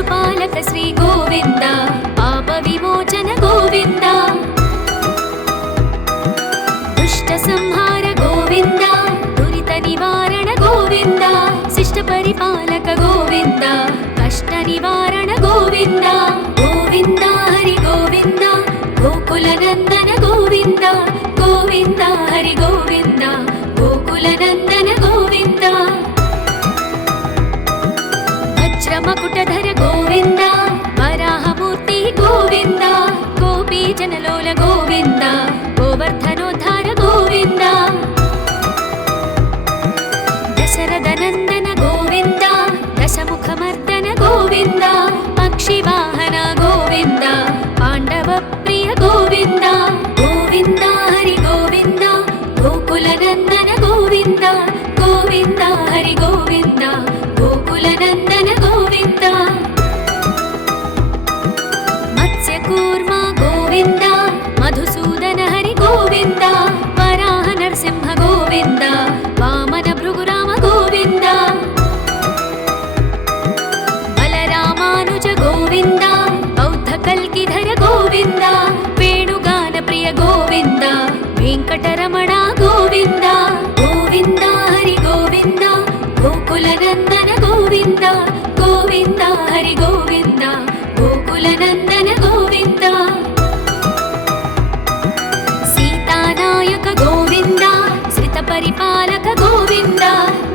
पशुपालक श्री गोविंद पाप विमोचन गोविंद दुष्ट संहार गोविंद दुरित निवारण गोविंद शिष्ट परिपालक गोविंद कष्ट निवारण गोविंद गोविंद हरि गोविंद गोकुल नंदन गोविंद गोविंद हरि गोविंद गोकुल नंदन गोविंद वज्रमकुटधर गोविंद वराहमूर्ति गोविंद गोपी जनलोल गोविंद गोवर्धनोद्धार गोविंद दशरथ नंदन गोविंद दशमुखमर्दन गोविंद पक्षिवाहन गोविंद पांडव प्रिय गोविंद गोविंद हरि गोविंद गोकुल नंदन गोविंद गोविंद हरि गोविंद गोकुल नंदन गोविंद मत्स्यकूर्म गोविंद मधुसूदन हरि गोविंद वराह नरसिंह गोविंद वामन भृगुराम गोविंद बलरामानुज गोविंद बौद्ध कल्किधर गोविंद वेणुगान प्रिय गोविंद वेंकटरमण गोविंद गोविंद हरि गोविंद गोकुल नंदन गोविंद गोविंद हरि गोविंद गोकुल नंदन गोविंद सीतानायक गोविंद श्रित परिपालक गोविंद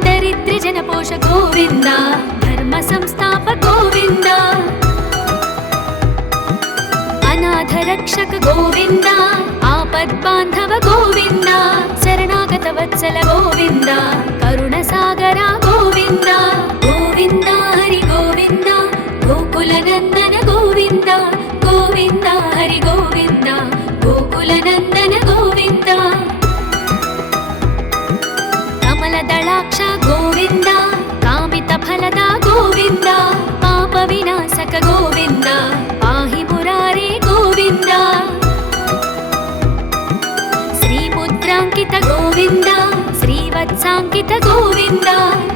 दरिद्र जनपोष गोविंद धर्म संस्थापक गोविंद अनाथ रक्षक गोविंद आपद बांधव गोविंद शरणागत वत्सल गोविंद करुण सागर गोविंद गोविंद हरि गोविंद गोकुल नंदन गोविंद गोविंद हरि गोविंद गोकुल नंदन गोविंद कमल दलाक्ष गोविंद कामित फलद गोविंद पाप विनाशक गोविंद पाहि मुरारे गोविंद श्रीमुद्रांकित गोविंद श्रीवत्सांकित गोविंद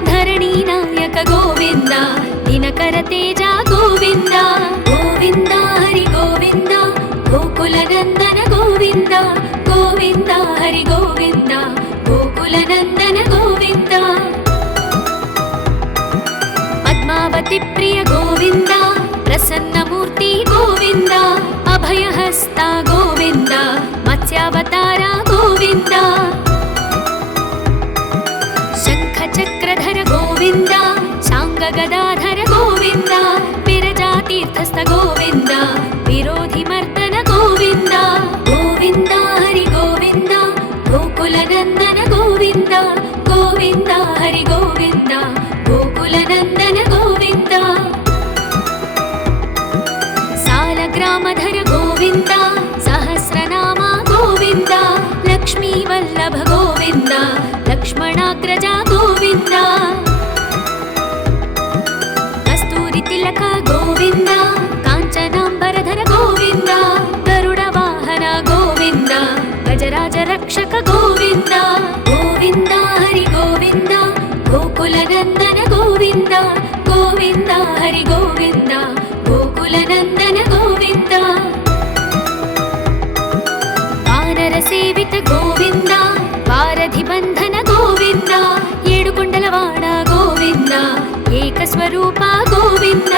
धरणी नायक गोविंद दिनकर तेज गोविंद गोविंद हरि गोविंद गोकुल नंदन गोविंद गोविंद हरि गोविंद गोकुल नंदन गोविंद पद्मावती प्रिय गोविंद प्रसन्न मूर्ति गोविंद अभयहस्ता गोविंद मत्स्यावतार गोविंद शंख चक्रधर गोविंद शांग गदाधर गोविंद विरजातीर्थस्थ गोविंद विरोधि मर्दन गोविंद गोविंद हरि गोविंद गोकुल नंदन गोविंद गोविंद हरि गोविंद गोकुल नंदन गोविंद सालग्रामधर गोविंद सहस्रनाम गोविंद लक्ष्मी वल्लभ गोविंद लक्ष्मणाग्रज गोविंद कस्तूरी तिलक गोविंद कांचनांबरधर गोविंद गरुड़ वाहन गोविंद गजराज रक्षक गोविंद गोविंद हरि गोविंद गोकुल नंदन गोविंद गोविंद हरि गोविंद गोकुल नंदन गोविंद वानर सेवित गोविंद वारधि बंधन गोविंद येडुकुंडलवाड गोविंद एक स्वरूप गोविंद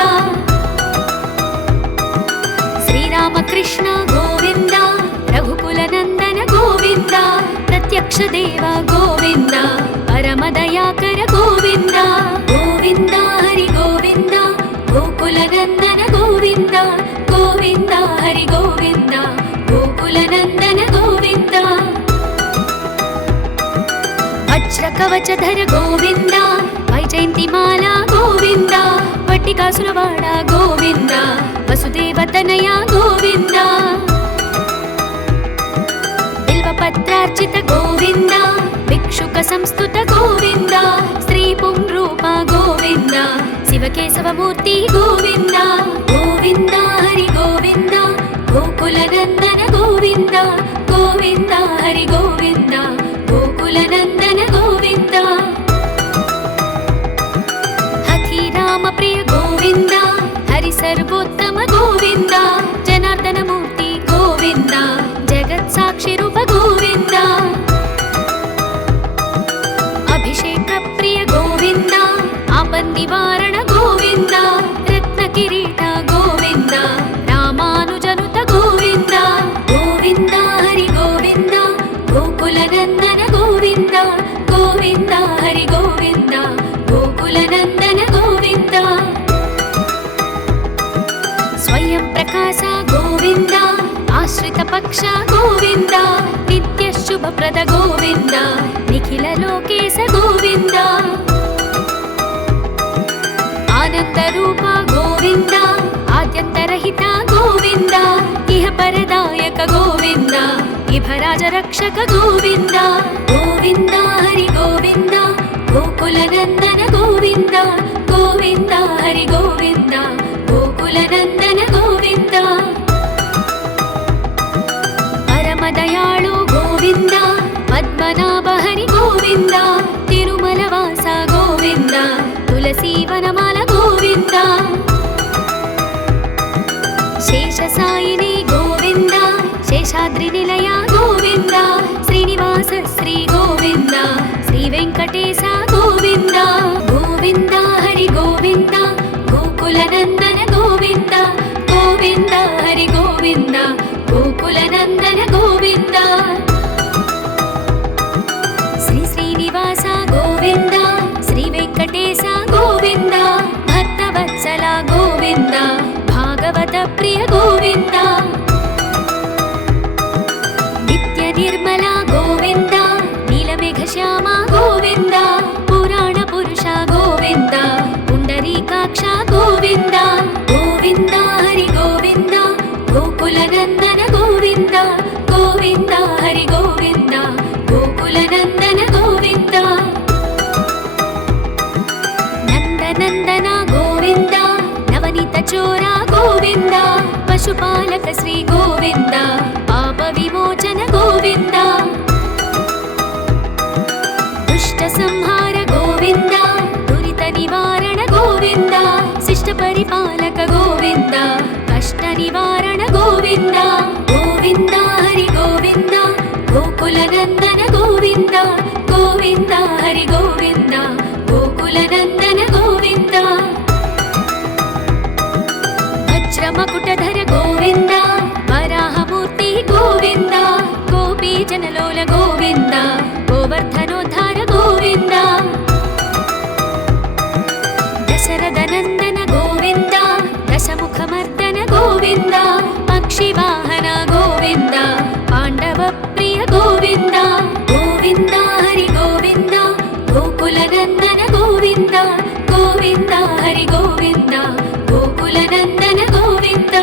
श्रीरामकृष्ण गोविंद रघुकुल नंदन गोविंद प्रत्यक्ष देव गोविंद परम दयाकर गोविंद गोविंद हरि गोविंद गोकुल नंदन गोविंद गोविंद हरि गोविंद गोकुल नंदन गोविंद वज्र कवचधर गोविंद वैजयंतिमाला गोविंद वट्टिकासुरवाड गोविंद वसुदेवतनय गोविंद बिल्वपत्रार्चित गोविंद भिक्षुक संस्तुत गोविंद स्त्री पुंरूप गोविंद शिवकेशवमूर्ति गोविंद गोविंद हरि गोविंद गोकुल नंदन गोविंद गोविंद हरि गोविंद गोकुल नंदन गोविंद हथी राम प्रिय गोविंद हरि साक्षि रूप गोविन्द अभिषेक प्रिय गोविन्द आपन्निवारण गोविन्द रत्नकिरीट गोविन्द रामानुजनुत गोविन्द गोविन्द हरि गोविन्द गोकुलनन्दन गोविन्द गोविन्द हरि गोविन्द गोकुलनन्दन गोविन्द स्वयं प्रकाश गोविन्द आश्रित पक्ष गोविन्द नित्य शुभप्रद गोविन्द निखिल लोकेश गोविन्द आनंद रूप गोविन्द आद्यन्तरहित गोविन्द इह परदायक गोविन्द इभराज रक्षक गोविन्द गोविन्द हरि गोविन्द गोकुलनन्दन गोविन्द गोविन्द हरि गोविन्द गोकुलनन्दन गोविन्द परमदयाळु गोविन्द पद्मनाभ हरि गोविन्द तिरुमलवास गोविन्द तुलसीवनमाल गोविन्द शेषसायिनी गोविन्द शेषाद्रिनिलय गोविन्द श्रीनिवास श्री गोविन्द श्रीवेङ्कटेश गोविन्द गोविन्द हरि गोविन्द गोकुलनन्दन गोविन्द गोविन्द हरि गोविन्द गोकुलनन्दन गोविन्द श्री श्रीनिवास गोविन्द श्रीवेङ्कटेश गोविन्द भक्तवत्सल गोविन्द भागवत प्रिय गोविन्द नित्य निर्मल गोविन्द नीलमेघश्याम गोविन्द पुराण पुरुष गोविन्द पुण्डरीकाक्ष गोविन्द गोविन्द हरि गोविन्द गोकुलनन्दन गोविन्द गोविन्द हरि गोविन्द गोकुलनन्दन गोविन्द नन्दनन्दन गोविन्द नवनीत चोर गोविन्द पशुपालक श्री गोविन्द पाप विमोचन गोविन्द दुष्ट संहार गोविन्द दुरित निवारण गोविन्द शिष्ट परिपालक गोविन्द कष्ट निवारण गोविन्द गोविन्द हरि गोविन्द गोकुलनन्दन गोविन्द गोविन्द हरि गोविन्द गोकुलनन्दन गोविन्द वज्रमकुटधर गोविन्द वराहमूर्ति गोविन्द गोपीजनलोल गोविन्द गोवर्धनोद्धार गोविन्द दशरथनन्दन गोविन्द दशमुखमर्दन गोविन्द पक्षिवाहन गोविन्द पाण्डवप्रिय गोविन्द गोविन्द हरि गोविन्द गोकुलनन्दन गोविन्द गोविन्द हरि गोविन्द गोकुलनन्दन गोविन्द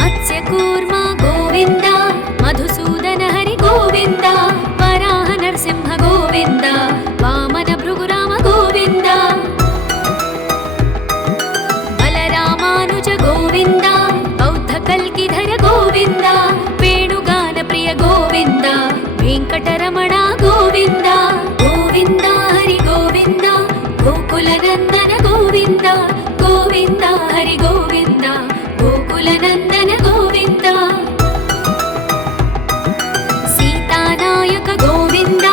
मत्स्यकूर्म गोविन्द मधुसूदन हरि गोविन्द वराह नरसिंह गोविन्द वामन भृगुराम गोविन्द बलरामानुज गोविन्द बौद्ध कल्किधर गोविन्द वेणुगान प्रिय गोविन्द वेङ्कटरमण गोविन्द गोविन्द हरि गोविन्द गोकुलनन्दन गोविन्द गोविन्द हरि गोविन्द गोकुलनन्दन गोविन्द सीतानायक गोविन्द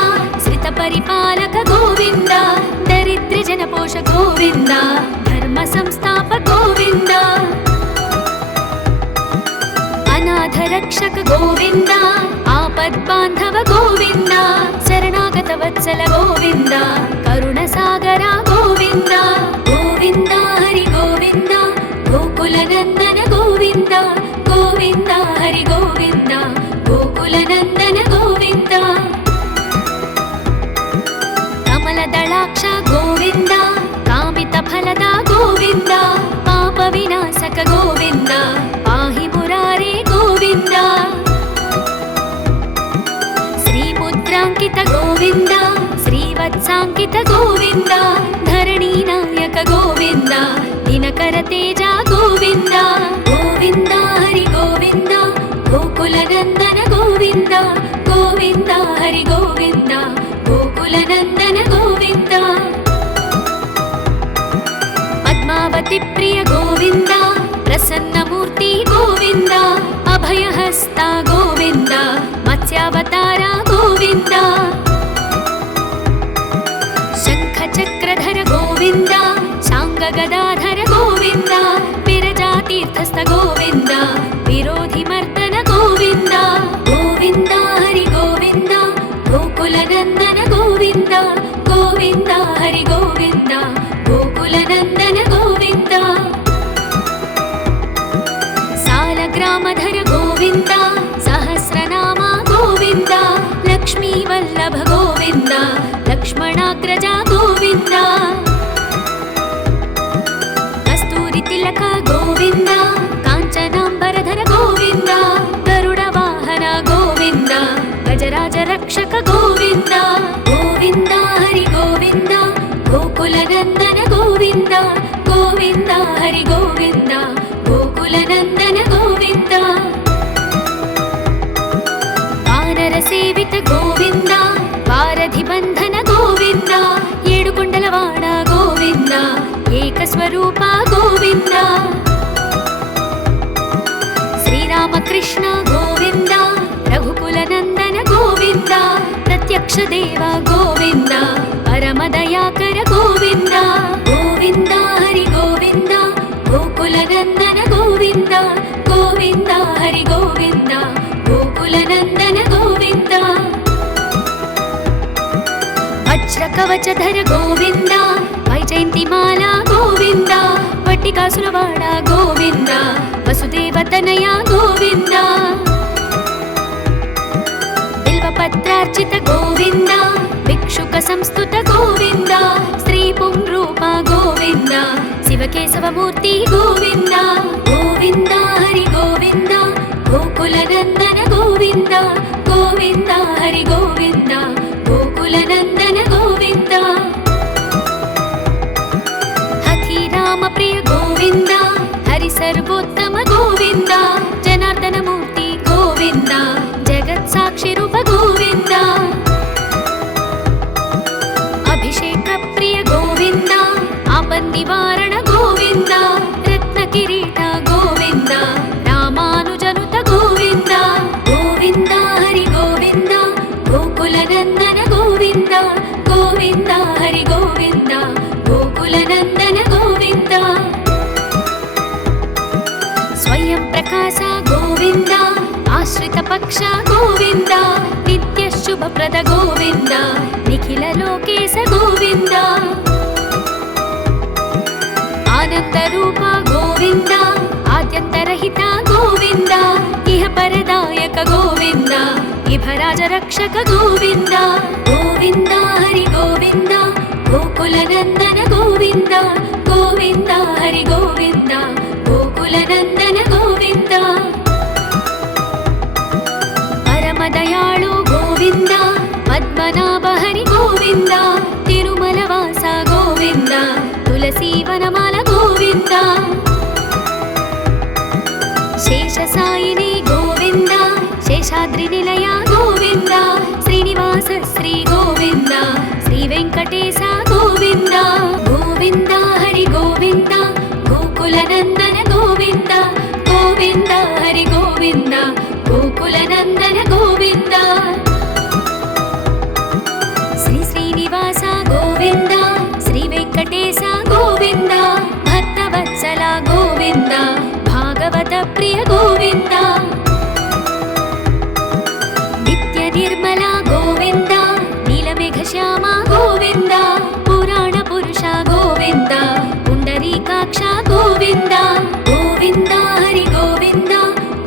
श्रितपरिपालक गोविन्द दरिद्रजनपोष गोविन्द धर्म संस्थापक गोविन्द अनाथ रक्षक गोविन्द आपद्बान्धव गोविन्द शरणागत वत्सल गोविन्द करुणसागर गोविन्द गोविन्द हरि गोविन्द गोकुलनन्दन गोविन्द गोविन्द हरि गोविन्द गोकुलनन्दन गोविन्द कमलदलाक्ष गोविन्द कामितफलद गोविन्द पापविनाशक गोविन्द पाहि मुरारे गोविन्द श्रीमुद्राङ्कित गोविन्द श्रीवत्साङ्कित गोविन्द धरणीनायक गोविन्द दिनकर तेज गोविन्द गोविन्द हरि गोविन्द गोकुलनन्दन गोविन्द गोविन्द हरि गोविन्द गोकुलनन्दन गोविन्द पद्मावती प्रिय गोविन्द प्रसन्नमूर्ति गोविन्द अभय नामधर गोविन्द सहस्रनाम गोविन्द लक्ष्मीवल्लभ गोविन्द लक्ष्मणाग्रजा गोविन्द कस्तूरि तिलक गोविन्द काञ्चनाम्बरधर गोविन्द गरुडवाहन गोविन्द गजराज रक्षक गोविन्द गोविन्द हरि गोविन्द गोकुलनन्दन गोविन्द गोविन्द हरि गोविन्द गोकुलनन्दन गोविन्द वानर सेवित गोविन्द वारधिबन्धन गोविन्द येडुकुण्डलवाड गोविन्द एकस्वरूप गोविन्द श्रीरामकृष्ण गोविन्द रघुकुलनन्दन गोविन्द प्रत्यक्ष देव गोविन्द परमदयाकर गोविन्द गोविन्द हरि गोविन्द गोकुलनन्दन गोविन्द गोविन्द हरि गोविन्द गोकुलनन्दन गोविन्द वज्रकवचधर गोविन्द वैजयन्तिमाला गोविन्द वट्टिकासुरवाड गोविन्द वसुदेवतनया गोविन्द बिल्वपत्रार्चित गोविन्द भिक्षुक संस्तुत गोविन्द श्रीपुंरूप गोविन्द शिवकेशवमूर्ति गोविन्द गोविन्द हरि गोविन्द गोकुलनन्दन गोविन्द गोविन्द हरि गोविन्द गोकुलनन्दन गोविन्द हथिराम प्रिय गोविन्द हरि सर्वोत्तम गोविन्द जनार्दन मूर्ति गोविन्द जगत्साक्षि रूप गोविन्द अभिषेक प्रिय गोविन्द आपन्निवारण गोविन्द रत्नकिरीट गोविन्द रामानुजनुत गोविन्द गोविन्द हरि गोविन्द गोकुलनन्दन गोविन्द गोविन्द हरि गोविन्द गोकुलनन्दन गोविन्द स्वयं प्रकाश गोविन्द आश्रित पक्ष गोविन्द नित्य शुभप्रद गोविन्द निखिल लोकेश गोविन्द आनंद रूप गोविन्द आद्यन्तरहित गोविन्द इह परदायक गोविन्द इभराज रक्षक गोविन्द गोविन्द हरि गोविन्द गोकुलनन्दन गोविन्द गोविन्द हरि गोविन्द गोकुलनन्दन गोविन्द परमदयाळु गोविन्द पद्मनाभ हरि गोविन्द तिरुमलवास गोविन्द तुलसीवनमाल गोविन्द शेषसायिनी गोविन्द शेषाद्रिनिलय गोविन्द श्रीनिवास श्री गोविन्द श्रीवेङ्कटेश गोविन्द गोविन्द हरि गोविन्द गोकुलनन्दन गोविन्द गोविन्द हरि गोविन्द गोकुलनन्दन गोविन्द श्री श्रीनिवास गोविन्द श्रीवेङ्कटेश गोविन्द भक्तवत्सल गोविन्द भागवत प्रिय गोविन्द नित्य निर्मल गोविन्द नीलमेघश्याम गोविन्द पुराण पुरुष गोविन्द पुण्डरीकाक्ष गोविन्द गोविन्द हरि गोविन्द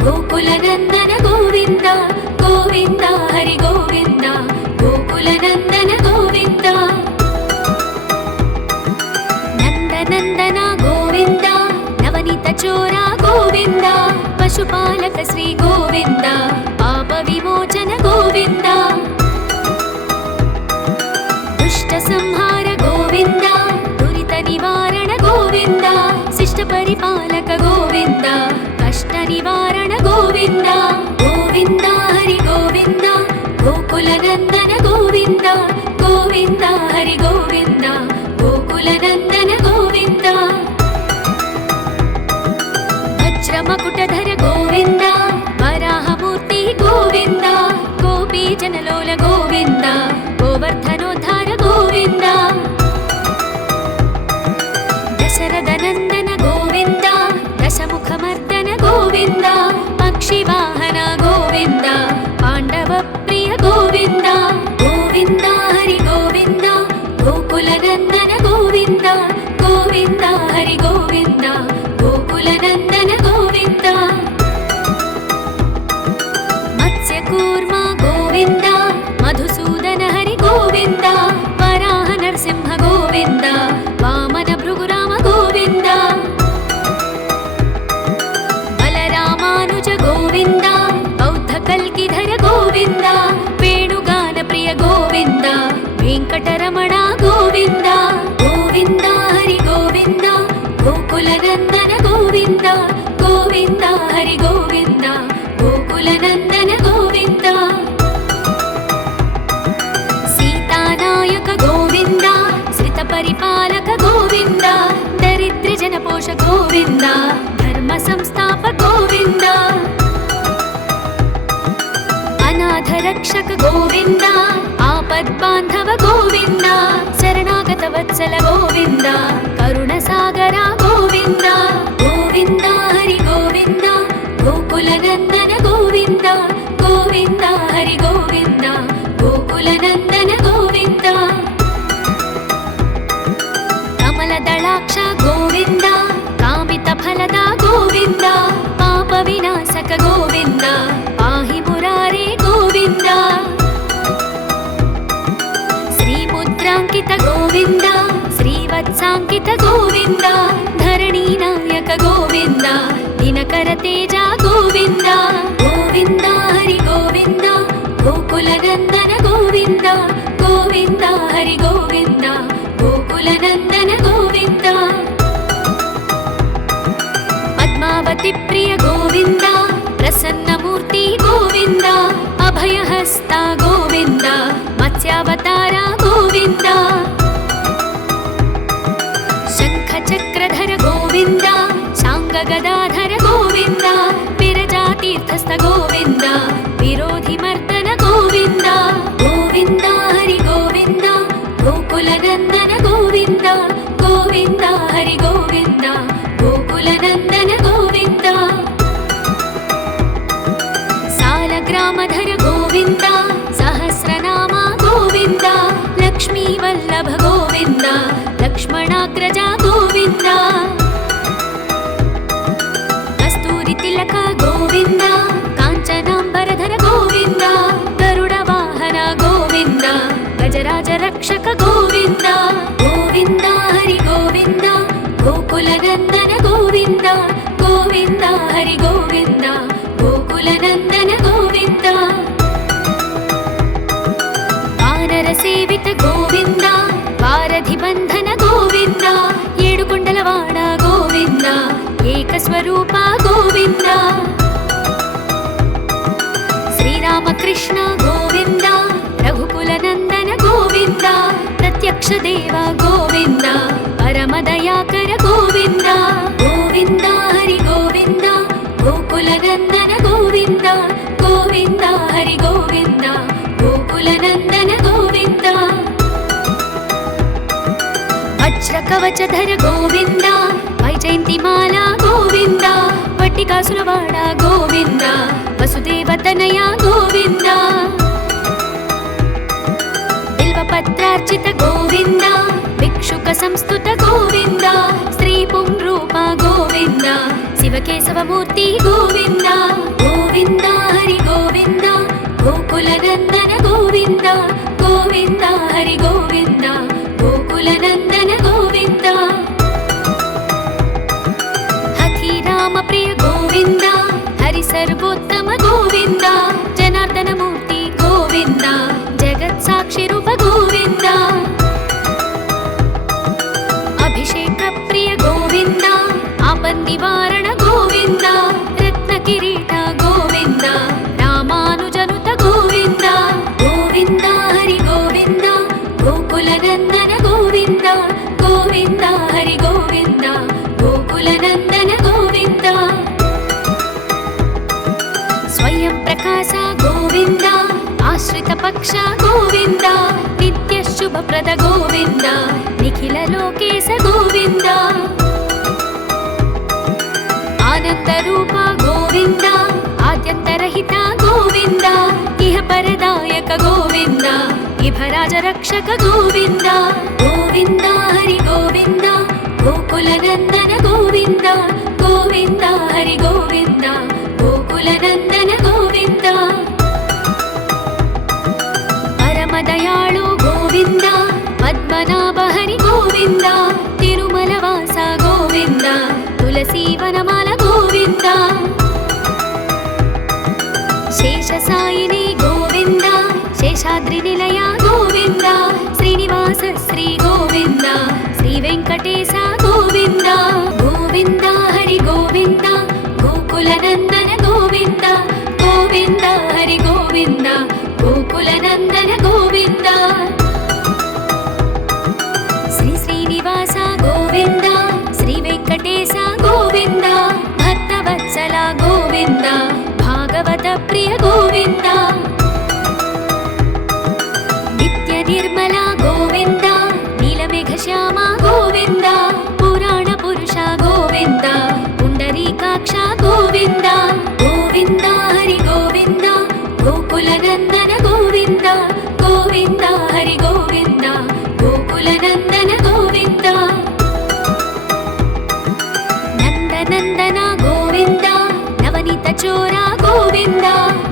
गोकुलनन्दन गोविन्द गोविन्द हरि गोविन्द गोकुलनन्दन गोविन्द नन्दनन्दन गोविन्द नवनीत चोर गोविन्द पशुपालक श्री गोविन्द पाप विमोचन गोविन्द दुष्ट संहार गोविन्द दुरित निवारण गोविन्द शिष्ट परिपालक गोविन्द कष्ट निवारण गोविन्द गोविन्द हरि गोविन्द गोकुलनन्दन गोविन्द गोविन्द हरि गोविन्द गोकुलनन्दन गोविन्द वज्रमकुटधर गोविन्द वराहमूर्ति गोविन्द गोपीजनलोल गोविन्द गोवर्धनोद्धार गोविन्द दशरथनन्दन गोविन्द दशमुखमर्दन गोविन्द पक्षिवाहन रक्षक गोविन्द आपद्बान्धव गोविन्द शरणागत वत्सल गोविन्द करुणसागर गोविन्द गोविन्द हरि गोविन्द गोकुलनन्दन गोविन्द गोविन्द हरि गोविन्द गोकुलनन्दन गोविन्द कमलदलाक्ष गोविन्द कामितफलद गोविन्द पापविनाशक गोविन्द पाहि मुरारे गोविन्द श्रीमुद्राङ्कित गोविन्द श्रीवत्साङ्कित गोविन्द धरणीनायक गोविन्द दिनकर तेज गोविन्द गोविन्द हरि गोविन्द गोकुलनन्दन गोविन्द गोविन्द हरि गोविन्द गोकुलनन्दन गोविन्द पद्मावती प्रिय गोविन्द प्रसन्नमूर्ति गोविन्द अभयहस्ता गोविन्द मत्स्यावतार गोविन्द शङ्खचक्रधर गोविन्द शाङ्गगदाधर गोविन्द विरजातीर्थस्थ गोविन्द विरोधिमर्दन गोविन्द गोविन्द हरि गोविन्द गोकुलनन्दन गोविन्द गोविन्द हरि गोविन्द गोकुलनन्दन गोविन्द सालग्रामधर गोविन्द सहस्रनाम गोविन्द लक्ष्मीवल्लभ गोविन्द लक्ष्मणाग्रज गोविन्द कस्तूरि तिलक गोविन्द काञ्चनाम्बरधर गोविन्द गरुडवाहन गोविन्द गजराज रक्षक गोविन्द गोविन्द हरि गोविन्द गोकुलनन्दन गोविन्द गोविन्द हरि गोविन्द गोकुलनन्दन गोविन्द वानरसेवित गोविन्द वारधिबन्धन गोविन्द येडुकुण्डलवाड गोविन्द एकस्वरूप गोविन्द श्रीरामकृष्ण गोविन्द रघुकुलनन्दन गोविन्द प्रत्यक्ष देव गोविन्द परमदयाकर गोविन्द गोविन्द हरि गोविन्द गोकुलनन्दन गोविन्द गोविन्द हरि गोविन्द गोकुलनन्दन गोविन्द वज्रकवचधर गोविन्द वैजयन्तिमाला गोविन्द वट्टिकासुरवाड गोविन्द वसुदेवतनय गोविन्द बिल्वपत्रार्चित गोविन्द भिक्षुक संस्तुत गोविन्द श्रीपुंरूप गोविन्द शिवकेशवमूर्ति गोविन्द गोविन्द हरि गोविन्द गोकुलनन्दन गोविन्द गोविन्द हरि गोविन्द गोकुलनन्दन गोविन्द हथिराम प्रिय गोविन्द हरि सर्वोत्तम गोविन्द जनार्दन मूर्ति गोविन्द जगत्साक्षि रूप गोविन्द अभिषेक प्रिय गोविन्द आपन्निवारण गोविन्द रत्नकिरीट गोविन्द रामानुजनुत गोविन्द गोविन्द हरि गोविन्द गोकुलनन्दन गोविन्द गोविन्द हरि गोविन्द गोकुलनन्दन गोविन्द स्वयं प्रकाश गोविन्द आश्रित पक्ष गोविन्द नित्य शुभप्रद गोविन्द निखिल लोकेश गोविन्द आनन्दरूप गोविन्द आद्यन्तरहित गोविन्द इह परदायक गोविन्द इभराज रक्षक गोविन्द गोविन्द हरि गोविन्द गोकुलनन्दन गोविन्द गोविन्द हरि गोविन्द गोकुलनन्दन गोविन्द परमदयाळु गोविन्द पद्मनाभ हरि गोविन्द तिरुमलवास गोविन्द तुलसीवनमाल गोविन्द शेषसायिनी गोविन्द शेषाद्रिनिलय गोविन्द श्रीनिवास श्री गोविन्द श्रीवेङ्कटेश गोविन्द गोविन्द हरि गोविन्द गोकुलनन्दन गोविन्द गोविन्द हरि गोविन्द गोकुलनन्दन गोविन्द श्री श्रीनिवास गोविन्द श्रीवेङ्कटेश गोविन्द भक्तवत्सल गोविन्द भागवत प्रिय गोविन्द చోర గోవింద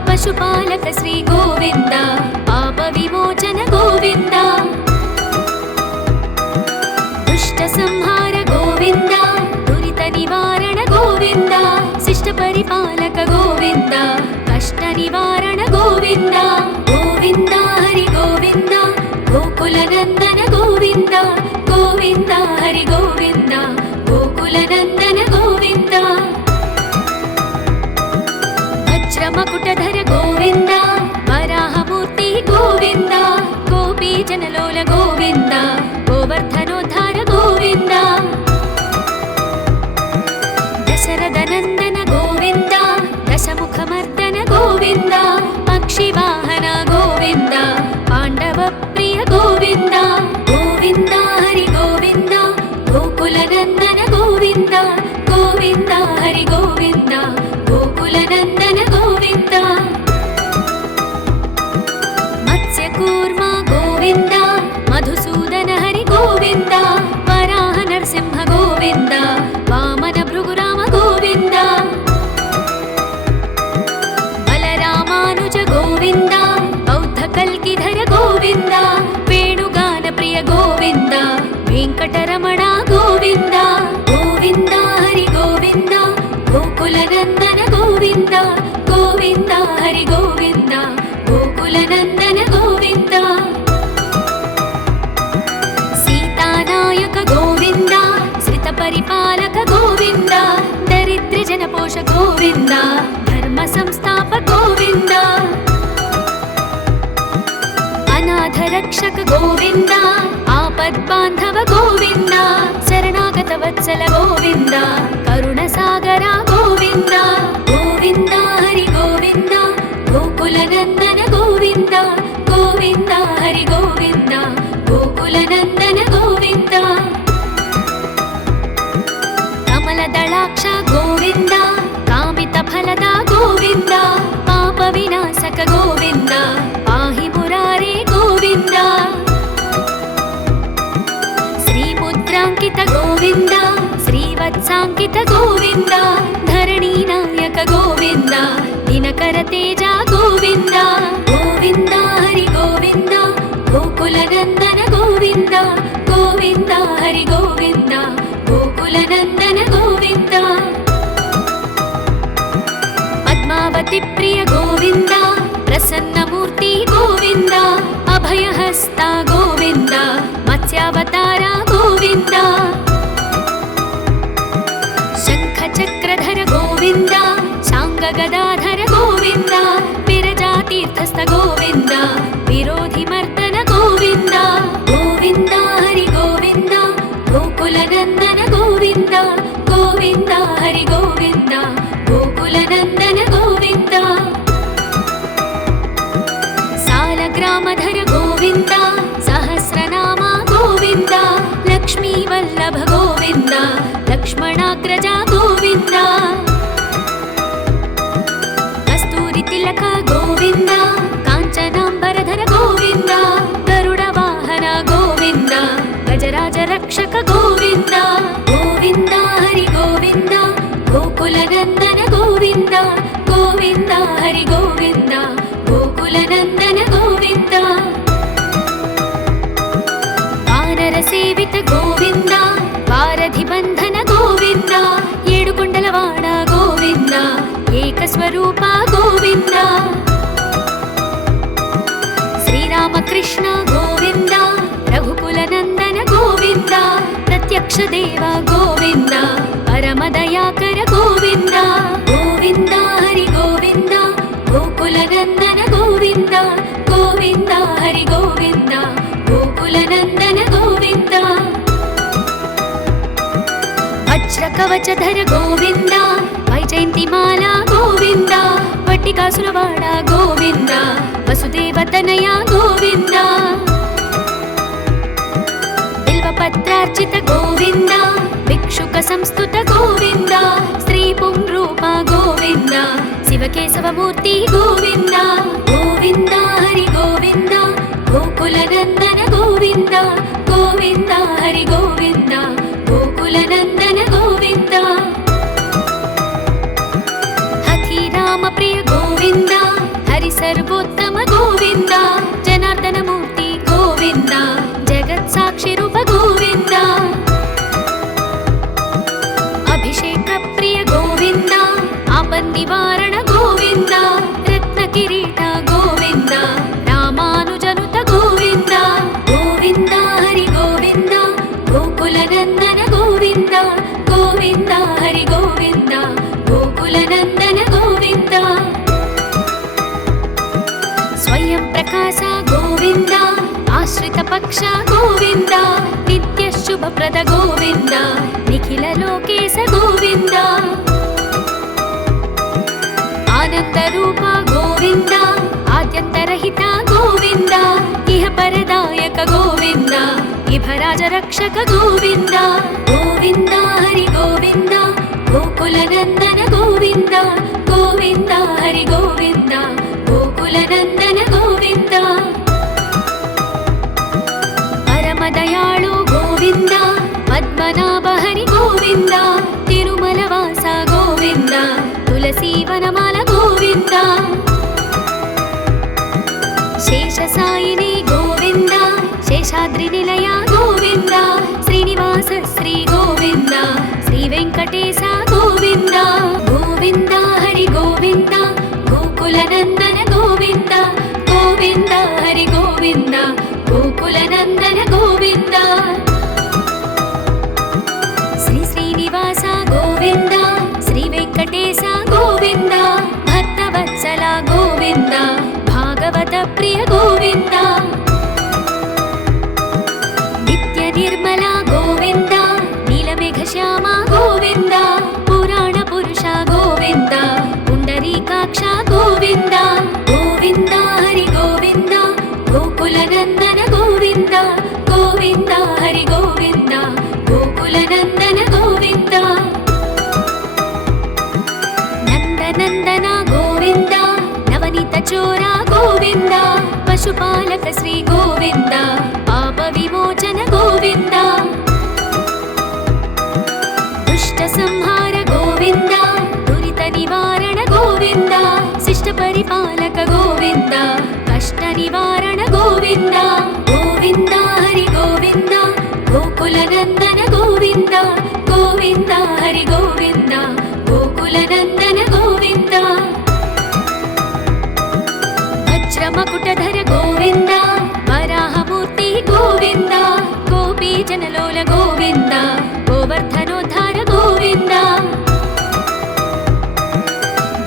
పశుపాలక శ్రీ గోవింద పాప విమోచన గోవింద దుష్ట సంహార గోవింద దురిత నివారణ గోవింద శిష్ట పరిపాలక గోవింద కష్ట నివారణ గోవింద గోవింద హరి గోవింద గోకుల నందన గోవింద గోవింద హరి గోవింద గోకుల నందన గోవింద వజ్రమకుటధర గోవింద వరాహమూర్తి గోవింద గోపీ జనలోల గోవింద గోవర్ధనోద్ధార గోవింద దశరథ నందన గోవింద దశముఖమర్దన గోవింద పక్షివాహన గోవింద పాండవ ప్రియ గోవింద గోవింద హరి గోవింద గోకుల నందన గోవింద గోవింద హరి గోవింద గోకుల నందన గోవింద మత్స్యకూర్మ గోవింద మధుసూదన హరి గోవింద వరాహ నరసింహ గోవింద వామన భృగురామ గోవింద బలరామానుజ గోవింద బౌద్ధ కల్కిధర గోవింద వేణుగాన ప్రియ గోవింద వెంకటరమణ గోవింద గోవింద హరి గోవింద గోకుల నందన గోవింద గోవింద హరి గోవింద గోకుల నందన గోవింద సీతానాయక గోవింద శ్రిత పరిపాలక గోవింద దరిద్ర జనపోష గోవింద ధర్మ సంస్థాప గోవింద అనాథ రక్షక గోవింద ఆపద్బాంధవ గోవింద శరణాగత వత్సల గోవింద కరుణ సాగర గోవింద గోవింద హరి గోవింద గోకుల నందన గోవింద గోవింద హరి గోవింద గోకుల నందన గోవింద కమల దళాక్ష గోవింద కామిత ఫలద గోవింద పాప వినాశక గోవింద పాహి మురారే గోవింద శ్రీముద్రాంకిత గోవింద శ్రీవత్సాంకిత గోవింద ధరణీ నాయక గోవింద దినకర తేజ గోవింద గోవింద హరి గోవింద గోకుల నందన గోవింద గోవింద హరి గోవింద గోకుల నందన గోవింద పద్మావతి ప్రియ గోవింద ప్రసన్నమూర్తి గోవింద అభయహస్త గోవింద మత్స్యావతార గోవింద శంఖ చక్రధర గోవింద శాంగ గదాధర గోవింద విరజాతీర్థస్థ గోవింద విరోధి మర్దన గోవింద గోవింద హరి గోవింద గోకుల నందన గోవింద గోవింద హరి గోవింద గోకుల నందన గోవింద సాలగ్రామధర గోవింద సహస్రనామ గోవింద లక్ష్మీ వల్లభ గోవింద లక్ష్మణాగ్రజ గోవింద కస్తూరి తిలక గోవింద కాంచనాంబరధర గోవింద గరుడ వాహన గోవింద గజరాజ రక్షక గోవింద గోవింద హరి గోవింద గోకుల నందన గోవింద గోవింద హరి గోవింద గోకుల నందన గోవింద వానర సేవిత గోవింద వారధి బంధన గోవింద ఏడుకొండలవాడ గోవింద ఏకస్వరూప గోవింద శ్రీరామకృష్ణ గోవింద రఘుకుల నందన గోవింద ప్రత్యక్ష దేవ గోవింద పరమదయాకర గోవింద గోవింద హరి గోవింద గోకుల నందన గోవింద గోవింద హరి గోవింద గోకుల నందన గోవింద వజ్ర కవచధర గోవింద వైజయంతిమాల గోవింద వట్టికాసులవాడ గోవింద వసుదేవతనయ గోవింద బిల్వపత్రార్చిత గోవింద భిక్షుక సంస్థుత గోవింద శ్రీ పుంరూప గోవింద శివకేశవమూర్తి గోవింద గోవింద హరి గోవింద గోకుల నందన గోవింద గోవింద హరి గోవింద గోకుల నందన గోవింద హథీరా ಆಶ್ರಿತ ಪಕ್ಷ ಗೋವಿಂದ ನಿತ್ಯ ಶುಭಪ್ರದ ಗೋವಿಂದ ನಿಖಿಲ ಲೋಕೇಶ ಗೋವಿಂದ ಆನಂದ ರೂಪ ಗೋವಿಂದ ಆದ್ಯಂತರಹಿತ ಗೋವಿಂದ ಇಹ ಪರದಾಯಕ ಗೋವಿಂದ ಇಭರಾಜ ರಕ್ಷಕ ಗೋವಿಂದ ಗೋವಿಂದ ಹರಿ ಗೋವಿಂದ ಗೋಕುಲ ನಂದನ ಗೋವಿಂದ ಗೋವಿಂದ ಹರಿ ಗೋವಿಂದ ಗೋಕುಲ ನಂದನ ಗೋವಿಂದ ಪರಮ ದಯಾಳು ಗೋವಿಂದ ಪದ್ಮನಾಭ ಹರಿ ಗೋವಿಂದ ತಿರುಮಲ ವಾಸ ಗೋವಿಂದ ತುಳಸಿ ವನಮಾಲ ಗೋವಿಂದ ಶೇಷ ಸಾಯಿನಿ ಗೋವಿಂದ ಶೇಷಾದ್ರಿ ನಿಲಯ ಗೋವಿಂದ ಶ್ರೀನಿವಾಸ ಶ್ರೀ ಗೋವಿಂದ ಶ್ರೀ ವೆಂಕಟೇಶ ಗೋವಿಂದ ಗೋವಿಂದ ಹರಿ ಗೋವಿಂದ ಗೋಕುಲ ನಂದನ ಗೋವಿಂದ ಗೋವಿಂದ ಹರಿ ಗೋವಿಂದ ಗೋಕುಲ ನಂದನ ಗೋವಿಂದ ಶ್ರೀ ಶ್ರೀನಿವಾಸ ಗೋವಿಂದ ಶ್ರೀ ವೆಂಕಟೇಶ ಗೋವಿಂದ ಭಕ್ತವತ್ಸಲ ಗೋವಿಂದ ಭಾಗವತ ಪ್ರಿಯ ಗೋವಿಂದ ನಿತ್ಯ ನಿರ್ಮಲ ಗೋವಿಂದ ನೀಲಮೇಘ ಶ್ಯಾಮ ಗೋವಿಂದ ಪುರಾಣ ಪುರುಷ ಗೋವಿಂದ ಪುಂಡರೀಕಾಕ್ಷ ಗೋವಿಂದ ಗೋವಿಂದ ಹರಿ ಗೋವಿಂದ ಗೋಕುಲ ನಂದನ ಗೋವಿಂದ ಗೋವಿಂದ ಹರಿ ಗೋವಿಂದ ಗೋಕುಲ ನಂದನ ಗೋವಿಂದ ನಂದನಂದನ ಗೋವಿಂದ ನವನೀತ ಚೋರ ಗೋವಿಂದ ಪಶುಪಾಲಕ ಶ್ರೀ ಗೋವಿಂದ ಪಾಪ ವಿಮೋಚನ ಗೋವಿಂದ ದುಷ್ಟ ಸಂಹಾರ ಗೋವಿಂದ ದುರಿತ ನಿವಾರಣ ಗೋವಿಂದ ಶಿಷ್ಟ ಪರಿಪಾಲಕ ಗೋವಿಂದ ಕಷ್ಟ ನಿವಾರಣ ಗೋವಿಂದ ಗೋವಿಂದ ಹರಿ ಗೋವಿಂದ ಗೋಕುಲ ನಂದನ ಗೋವಿಂದ ಗೋವಿಂದ ಹರಿ ಗೋವಿಂದ ಗೋಕುಲ ನಂದನ ಗೋವಿಂದ ವಜ್ರ ಮಕುಟಧರ ಗೋವಿಂದ ವರಾಹಮೂರ್ತಿ ಗೋವಿಂದ ಗೋಪಿ ಜನಲೋಲ ಗೋವಿಂದ ಗೋವರ್ಧನೋದ್ಧಾರ ಗೋವಿಂದ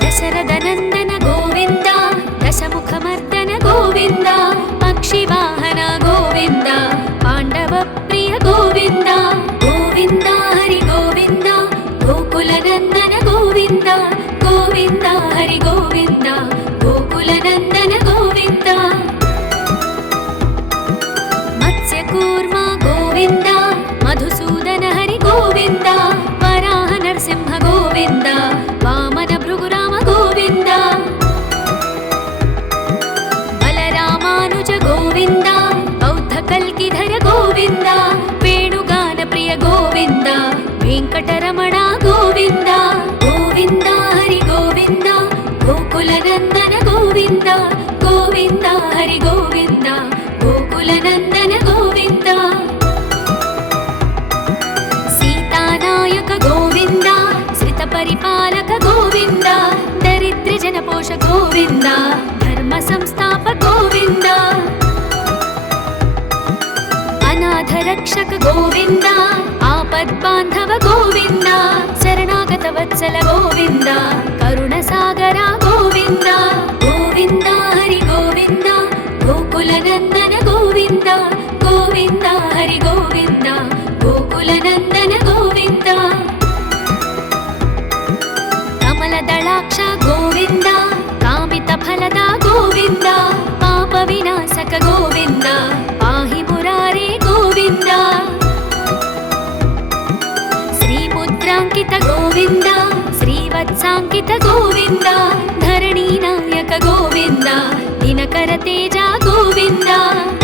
ದಶರಥ ನಂದನ ಗೋವಿಂದ ದಶಮುಖ ಮರ್ದನ ಗೋವಿಂದ ಪಕ್ಷಿ ವಾಹನ ಗೋವಿಂದ ಪಾಂಡವ ಪ್ರಿಯ ಗೋವಿಂದ ಗೋವಿಂದ ಹರಿ ಗೋವಿಂದ ಗೋಕುಲ ನಂದನ ಗೋವಿಂದ ಗೋವಿಂದ ಹರಿ ಗೋವಿಂದ ಗೋಕುಲ ನಂದನ ಗೋವಿಂದ ಮತ್ಸ್ಯ ಕೂರ್ಮ ಗೋವಿಂದ ಮಧುಸೂದನ ಹರಿ ಗೋವಿಂದ ವರಾಹ ನರಸಿಂಹ ಗೋವಿಂದ ವಾಮನ ಭೃಗುರಾಮ ಗೋವಿಂದ ಬಲರಾಮಾನುಜ ಗೋವಿಂದ ಬೌದ್ಧ ಕಲ್ಕಿಧರ ಗೋವಿಂದ ವೇಣುಗಾನ ಪ್ರಿಯ ಗೋವಿಂದ ವೆಂಕಟರಮಣ ಗೋವಿಂದ ಗೋವಿಂದ ಹರಿ ಗೋವಿಂದ ಗೋಕುಲ ನಂದನ ಗೋವಿಂದ ಗೋವಿಂದ ಹರಿ ಗೋವಿಂದ ಗೋಕುಲ ನಂದನ ಗೋವಿಂದ ಸೀತಾನಾಯಕ ಗೋವಿಂದ ಶ್ರಿತ ಪರಿಪಾಲಕ ಗೋವಿಂದ ದರಿದ್ರ ಜನಪೋಷ ಗೋವಿಂದ ಧರ್ಮ ಸಂಸ್ಥಾಪ ಗೋವಿಂದ ಅನಾಥ ರಕ್ಷಕ ಗೋವಿಂದ ಆಪದ್ ಬಾಂಧವ ಗೋವಿಂದ ಶರಣಾಗತ ವತ್ಸಲ ಗೋವಿಂದ ಕರುಣ ಸಾಗರ ಗೋವಿಂದ ಗೋವಿಂದ ಹರಿ ಗೋವಿಂದ ಗೋಕುಲ ನಂದನ ಗೋವಿಂದ ಗೋವಿಂದ ಹರಿ ಗೋವಿಂದ ಗೋಕುಲ ನಂದನ ಗೋವಿಂದ ಕಮಲ ದಳಾಕ್ಷ ಗೋವಿಂದ ಕಾಮಿತ ಫಲದ ಗೋವಿಂದ ಪಾಪ ವಿನಾಶಕ ಗೋವಿಂದ ಪಾಹಿ ಮುರಾರೇ ಗೋವಿಂದ ಶ್ರೀ ಮುದ್ರಾಂಕಿತ ಗೋವಿಂದ ಶ್ರೀವತ್ಸಾಂಕಿತ ಗೋವಿಂದ ಧರಣಿ ನಾಯಕ ಗೋವಿಂದ ದಿನಕರ ತೇಜ ಗೋವಿಂದ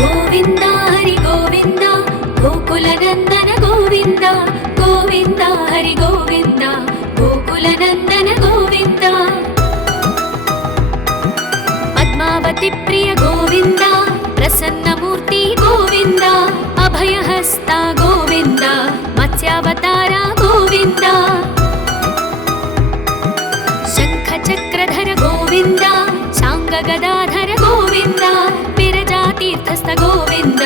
ಗೋವಿಂದ ಹರಿ ಗೋವಿಂದ ಗೋಕುಲ ನಂದನ ಗೋವಿಂದ ಗೋವಿಂದ ಹರಿ ಗೋವಿಂದ ಗೋಕುಲ ನಂದನ ಗೋವಿಂದ ಪದ್ಮಾವತಿ ಪ್ರಿಯ ಗೋವಿಂದ ಪ್ರಸನ್ನ ಮೂರ್ತಿ ಗೋವಿಂದ ಅಭಯಹಸ್ತ ಗೋವಿಂದ ಮತ್ಸ್ಯಾವತಾರ ಗೋವಿಂದ ಶಂಖ ಚಕ್ರಧರ ಗೋವಿಂದ ಶಾಂಗ ಗದಾಧರ ಗೋವಿಂದ ವಿರಜಾತೀರ್ಥಸ್ಥ ಗೋವಿಂದ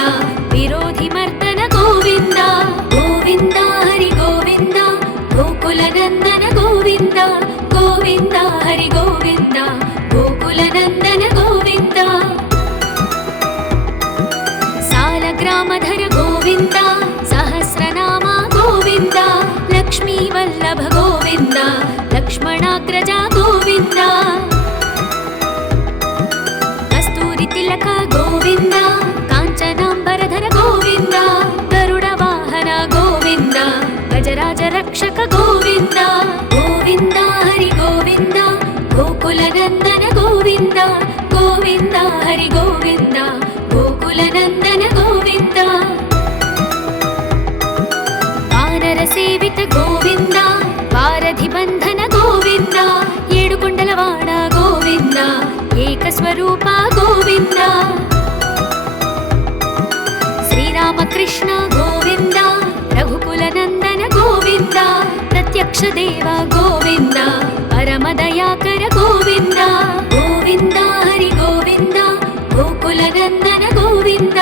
ವಿರೋಧಿ ಮರ್ದನ ಗೋವಿಂದ ಗೋವಿಂದ ಹರಿ ಗೋವಿಂದ ಗೋಕುಲ ನಂದನ ಗೋವಿಂದ ಗೋವಿಂದ ಹರಿ ಗೋವಿಂದ ಗೋಕುಲ ನಂದನ ಗೋವಿಂದ रक्षक गोविन्द गोविन्द हरि गोविन्द गोकुलनन्दन गोविन्द गोविन्द हरि गोविन्द गोकुलनन्दन गोविन्द वानर सेवित गोविन्द वारधि बन्धन गोविन्द येडुकुण्डलवाड गोविन्द एकस्वरूप गोविन्द श्रीरामकृष्ण गोविन्द रघुकुलनन्दन गोविन्द प्रत्यक्ष देव गोविन्द परमदयाकर गोविन्द गोविन्द हरि गोविन्द गोकुलनन्दन गोविन्द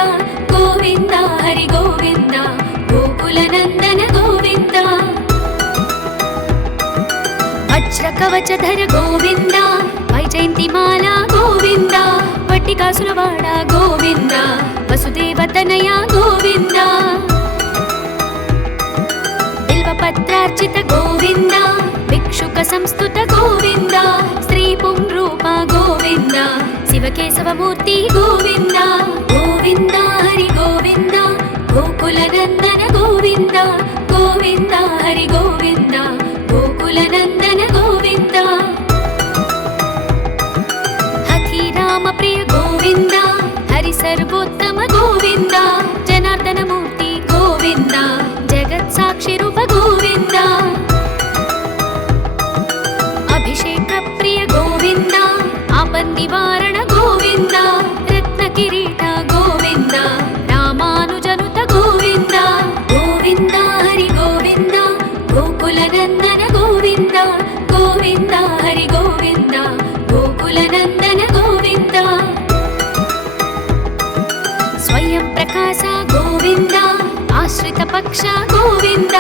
गोविन्द हरि गोविन्द गोकुलनन्दन गोविन्द वज्रकवचधर गोविन्द वैजयन्तिमाला गोविन्द वट्टिकासुरवाड गोविन्द वसुदेवतनया गोविन्द बिल्वपत्रार्चित गोविन्द भिक्षुक संस्तुत गोविन्द श्रीपुंरूप गोविन्द शिवकेशवमूर्ति गोविन्द गोविन्द हरि गोविन्द गोकुलनन्दन गोविन्द गोविन्द हरि गोविन्द गोकुलनन्दन गोविन्द हठि राम प्रिय गोविन्द हरि सर्वोत्तम गोविन्द जनार्दन मूर्ति गोविन्द जगत् साक्षि रूप गोविन्द अभिषेक प्रिय गोविन्द आपन्निवारण गोविन्द रत्न किरीट गोविन्द रामानुजनुत गोविन्द गोविन्द हरि गोविन्द गोकुलनन्दन गोविन्द गोविन्द हरि गोविन्द गोकुलनन्दन गोविन्द स्वयं प्रकाश गोविन्द आश्रित पक्ष गोविन्द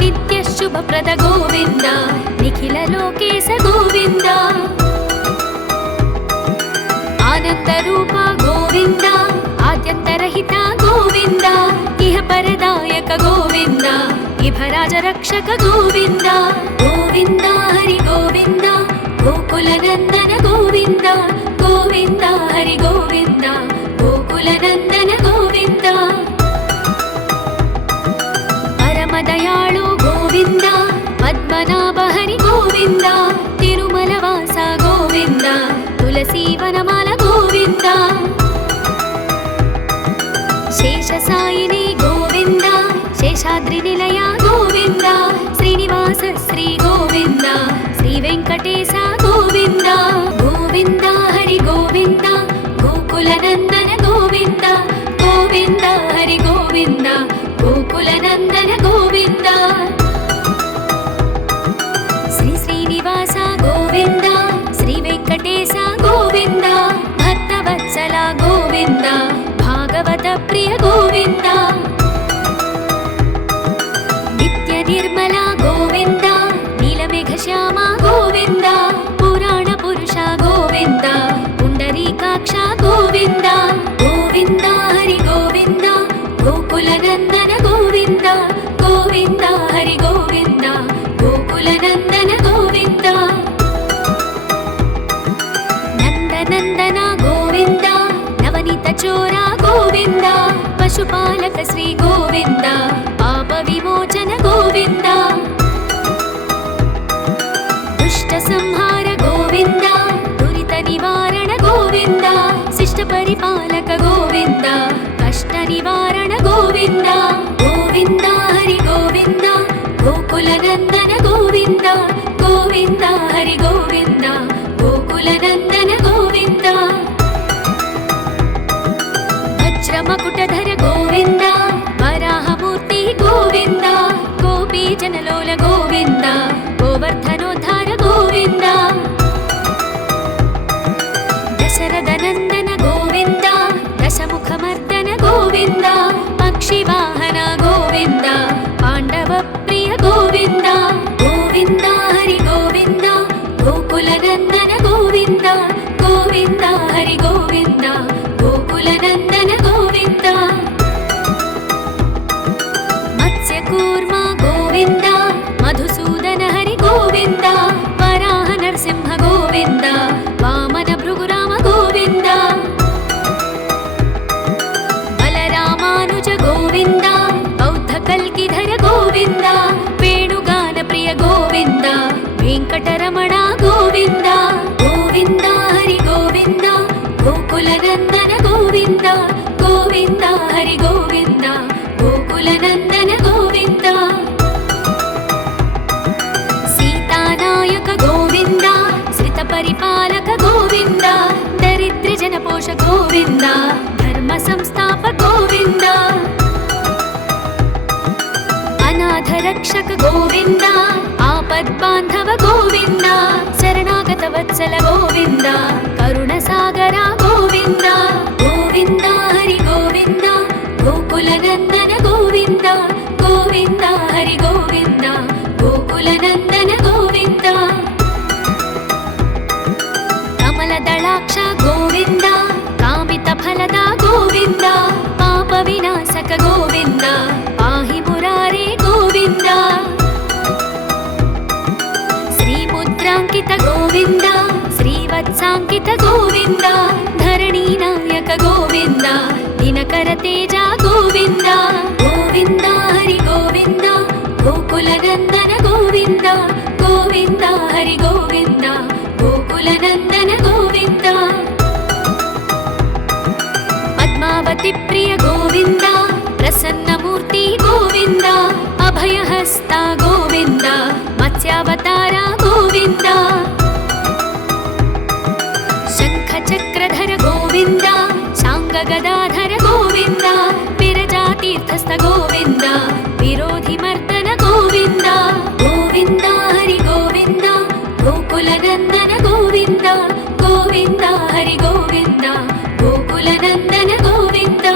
नित्य शुभप्रद गोविन्द निखिल लोकेश गोविन्द आनंद रूप गोविन्द आद्यन्तरहित गोविन्द इह परदायक गोविन्द इभराज रक्षक गोविन्द गोविन्द हरि गोविन्द गोकुलनन्दन गोविन्द गोविन्द हरि गोविन्द गोकुलनन्दन गोविन्द परमदयाळु गोविन्द पद्मनाभ हरि गोविन्द तिरुमलवास गोविन्द तुलसीवनमाल गोविन्द शेषसायिनी गोविन्द शेषाद्रिनिलय गोविन्द श्रीनिवास श्री गोविन्द श्रीवेङ्कटेश गोविन्द गोविन्द हरि गोविन्द गोकुलनन्दन गोविन्द गोविन्द हरि गोविन्द गोकुलनन्दन गोविन्द श्री श्रीनिवास गोविन्द श्रीवेङ्कटेश गोविन्द भक्तवत्सल गोविन्द भागवत प्रिय गोविन्द नित्य निर्मल गोविन्द नीलमेघश्याम गोविन्द पुराण पुरुष गोविन्द पुण्डरीकाक्ष गोविन्द गोविन्द हरि गोविन्द गोकुलनन्दन गोविन्द गोविन्द हरि गोविन्द गोकुलनन्दन गोविन्द नन्दनन्दन गोविन्द नवनीत चोर गोविन्द पशुपालक श्री गोविन्द पाप विमोचन गोविन्द दुष्ट संहार गोविन्द दुरित निवारण गोविन्द शिष्ट परिपालक गोविन्द कष्ट निवारण गोविन्द गोविन्द हरि गोविन्द गोकुलनन्दन गोविन्द गोविन्द हरि गोविन्द गोकुलनन्दन गोविन्द वज्रमकुटधर गोविन्द वराहमूर्ति गोविन्द गोपीजनलोल गोविन्द गोवर्धनोद्धार गोविन्द दशरथनन्दन गोविन्द दशमुखमर्दन गोविन्द पक्षिवाहन गोविन्द पाण्डवप्रिय गोविन्द गोविन्द हरि गोविन्द गोकुलनन्दन गोविन्द गोविन्द हरि गोविन्द गोकुलनन्दन गोविन्द मत्स्यकूर्म गोविन्द मधुसूदन हरि गोविन्द वराह नरसिंह गोविन्द वामन भृगुराम गोविन्द बलरामानुज వెంకటరమణ గోవింద గోవింద హరి గోవింద గోకులనందన గోవింద గోవింద హరి గోవింద గోకులనందన గోవింద సీతానాయక గోవింద శ్రిత పరిపాలక గోవింద దరిద్ర జనపోష గోవింద ధర్మ సంస్థాప గోవింద అనాథ రక్షక గోవింద ఆపద్బాంధవ గోవింద శరణాగత వత్సల గోవింద కరుణ సాగర గోవింద గోవింద హరి గోవింద గోకులనందన గోవింద గోవింద హరి గోవింద గోకులనందన గోవింద కమల దళాక్ష గోవింద కామిత ఫలద గోవింద పాప వినాశక గోవింద పాహి మురారే గోవింద శ్రీముద్రాంకిత గోవింద శ్రీవత్సాంకిత గోవింద ధరణీ నాయక గోవింద దినకర తేజ గోవింద గోవింద హరి గోవింద గోకులనందన గోవింద గోవింద హరి గోవింద గోకులనందన గోవింద పద్మావతి ప్రియ గోవింద ప్రసన్నమూర్తి గోవింద అభయహస్త గోవింద మత్స్యావతార గోవింద శంఖ చక్రధర గోవింద శాంగ గదాధర గోవింద విరజాతీర్థస్థ గోవింద విరోధి మర్దన గోవింద గోవింద హరి గోవింద గోకులనందన గోవింద గోవింద హరి గోవింద గోకులనందన గోవింద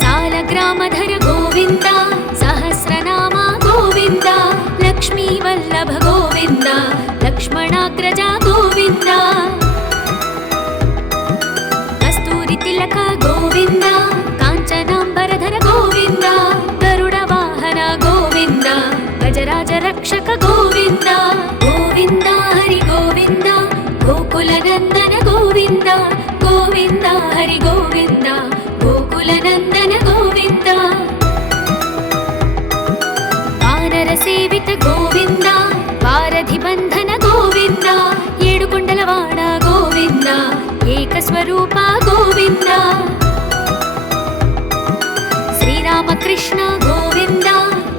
సాలగ్రామధర గోవింద సహస్రనామ గోవింద లక్ష్మీ వల్లభ గోవింద లక్ష్మణాగ్రజ గోవింద కస్తూరి తిలక గోవింద కాంచనాంబరధర గోవింద గరుడ వాహన గోవింద గజరాజ రక్షక గోవింద గోవింద హరి గోవింద గోకులనందన గోవింద గోవింద హరి గోవింద గోకులనందన గోవింద వానర సేవిత గోవింద వారధి బంధన గోవింద ఏడుకొండలవాడ గోవింద ఏకస్వరూప గోవింద శ్రీరామకృష్ణ గోవింద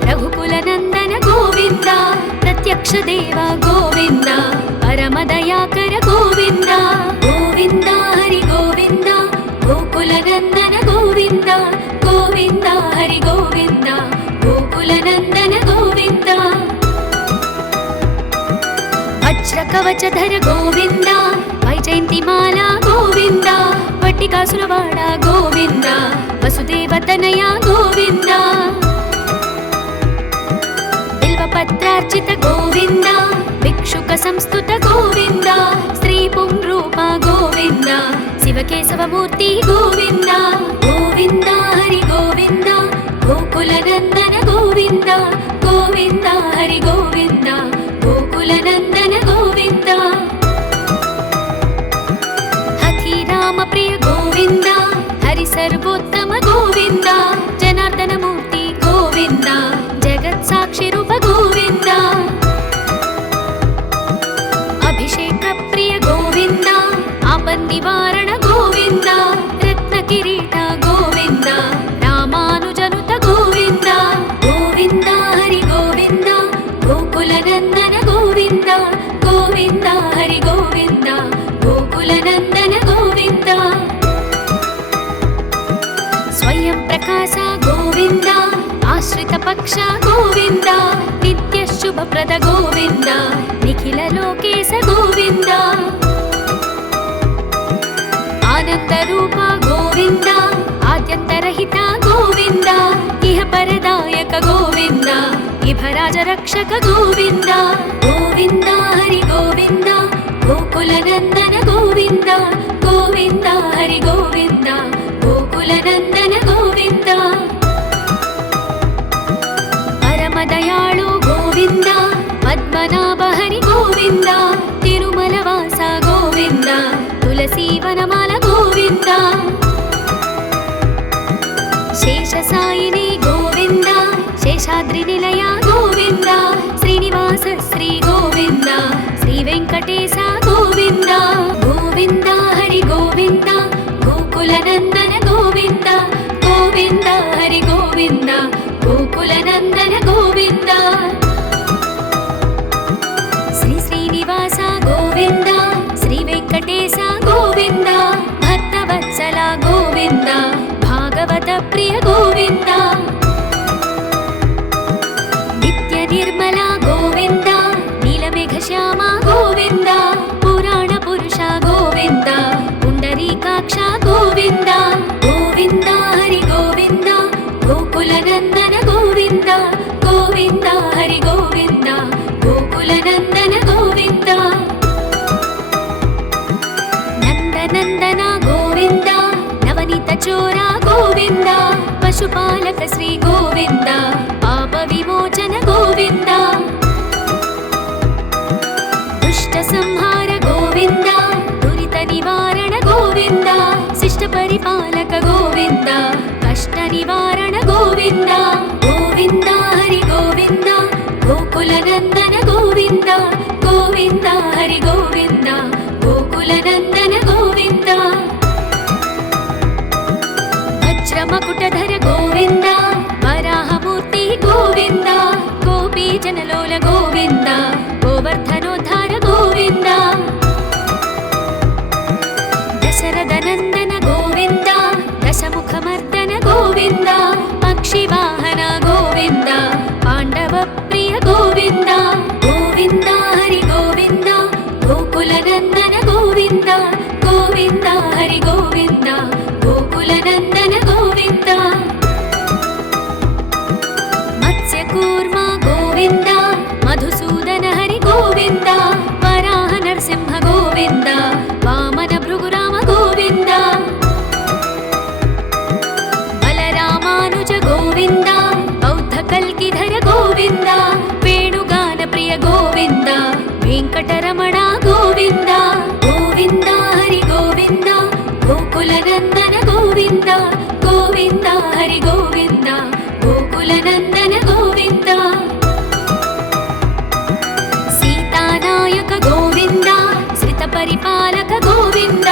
రఘుకులనందన గోవింద ప్రత్యక్ష దేవ గోవింద పరమదయాకర గోవింద గోవింద హరి గోవింద గోకులనందన గోవింద గోవింద హరి గోవింద గోకులనందన గోవింద వజ్రకవచధర గోవింద వైజయంతిమాల గోవింద వట్టికాసులవాడ గోవింద వసుదేవతనయ గోవింద బిల్వపత్రార్చిత గోవింద భిక్షుక సంస్తుత గోవింద శ్రీ పుంరూప గోవింద శివకేశవమూర్తి గోవింద గోవింద హరి గోవింద గోకులనందన గోవింద గోవింద హరి గోవింద గోకులనందన గోవింద హఠీరామ ప్రియ గోవింద హరి సర్వోత్తమ గోవింద జనార్దనమూర్తి గోవింద జగత్ సాక్షి రూప గోవింద అభిషేక ప్రియ గోవింద ఆపన్నివారణ గోవింద రత్న కిరీట గోవింద రామానుజనుత గోవింద గోవింద హరి గోవింద గోకులనందన గోవింద గోవింద హరి గోవింద గోకులనందన గోవింద స్వయం ప్రకాశ గోవింద ఆశ్రిత పక్ష గోవింద నిత్య శుభప్రద గోవింద నిఖిల లోకేశ గోవింద ఆనంద రూప గోవింద ఆద్యంతరహిత గోవింద ఇహ పరదాయక గోవింద ఇభరాజ రక్షక గోవింద గోవింద హరి గోవింద గోకులనందన గోవింద గోవింద హరి గోవింద గోకులనందన గోవింద పరమదయాళు గోవింద పద్మనాభ హరి గోవింద తిరుమల వాస గోవింద తులసీవనమాల గోవింద శేషసాయిని గోవింద శేషాద్రి నిలయ గోవింద శ్రీనివాస ವೆಂಕಟೇಶ ಗೋವಿಂದ ಗೋವಿಂದ ಹರಿ ಗೋವಿಂದ ಗೋಕುಲನಂದನ ಗೋವಿಂದ ಗೋವಿಂದ ಹರಿ ಗೋವಿಂದ ಗೋಕುಲನಂದನ ಗೋವಿಂದ ಶ್ರೀ ಶ್ರೀನಿವಾಸ ಗೋವಿಂದ ಶ್ರೀ ವೆಂಕಟೇಶ ಗೋವಿಂದ ಭಕ್ತವತ್ಸಲ ಗೋವಿಂದ ಭಾಗವತ ಪ್ರಿಯ ಗೋವಿಂದ ನಿತ್ಯ ನಿರ್ಮಲ ಗೋವಿಂದ ನೀಲಮೇಘ ಶ್ಯಾಮ ಗೋವಿಂದ ಪುರಾಣ ಪುರುಷ ಗೋವಿಂದ ಪುಂಡರೀಕಾಕ್ಷ ಗೋವಿಂದ ಗೋವಿಂದ ಹರಿ ಗೋವಿಂದ ಗೋಕುಲನಂದನ ಗೋವಿಂದ ಗೋವಿಂದ ಹರಿ ಗೋವಿಂದ ಗೋಕುಲನಂದನ ಗೋವಿಂದ ನಂದನಂದನ ಗೋವಿಂದ ನವನೀತ ಚೋರ ಗೋವಿಂದ ಪಶುಪಾಲಕ ಶ್ರೀ ಗೋವಿಂದ ಪಾಪ ವಿಮೋಚನ ಗೋವಿಂದ ದುಷ್ಟ ಸಂಹಾರ ಗೋವಿಂದ ದುರಿತ ನಿವಾರಣ ಗೋವಿಂದ ಶಿಷ್ಟ ಪರಿಪಾಲಕ ಗೋವಿಂದ ಕಷ್ಟ ನಿವಾರಣ ಗೋವಿಂದ ಗೋವಿಂದ ಹರಿ ಗೋವಿಂದ ಗೋಕುಲನಂದನ ಗೋವಿಂದ ಗೋವಿಂದ ಹರಿ ಗೋವಿಂದ ಗೋಕುಲನಂದನ ಗೋವಿಂದ ವಜ್ರ ಮಕುಟಧರ ಗೋವಿಂದ ವರಾಹಮೂರ್ತಿ ಗೋವಿಂದ ಗೋಪಿ ಜನಲೋಲ ಗೋವಿಂದ ಗೋವರ್ಧನೋದ್ಧಾರ ಗೋವಿಂದ ದಶರಥ ನಂದನ ಗೋವಿಂದ ದಶಮುಖಮರ್ದನ ಗೋವಿಂದ ಪಕ್ಷಿವಾಹನ ಗೋವಿಂದ ಪಾಂಡವ ಪ್ರಿಯ ಗೋವಿಂದ ಗೋವಿಂದ ಹರಿ ಗೋವಿಂದ ಗೋಕುಲನಂದನ ಗೋವಿಂದ ಗೋವಿಂದ ಹರಿ ಗೋವಿಂದ ಗೋಕುಲನಂದನ ಗೋವಿಂದ ಮತ್ಸ್ಯಕೂರ್ಮ ಗೋವಿಂದ ಮಧುಸೂದನ ಹರಿ ಗೋವಿಂದ ವರಾಹ ನರಸಿಂಹ ಗೋವಿಂದ ವಾಮನ ಭೃಗುರಾಮ ಗೋವಿಂದ ಬಲರಾಮಾನುಜ ಗೋವಿಂದ ಬೌದ್ಧ ಕಲ್ಕಿಧರ ಗೋವಿಂದ ವೇಣುಗಾನ ಪ್ರಿಯ ಗೋವಿಂದ ವೆಂಕಟರಮಣ ಗೋವಿಂದ ಗೋವಿಂದ ಹರಿ ಗೋವಿಂದ ಗೋಕುಲನಂದನ ಗೋವಿಂದ ಗೋವಿಂದ ಹರಿ ಗೋವಿಂದ ಗೋಕುಲನಂದನ ಗೋವಿಂದ ಸೀತಾನಾಯಕ ಗೋವಿಂದ ಶ್ರಿತ ಪರಿಪಾಲಕ ಗೋವಿಂದ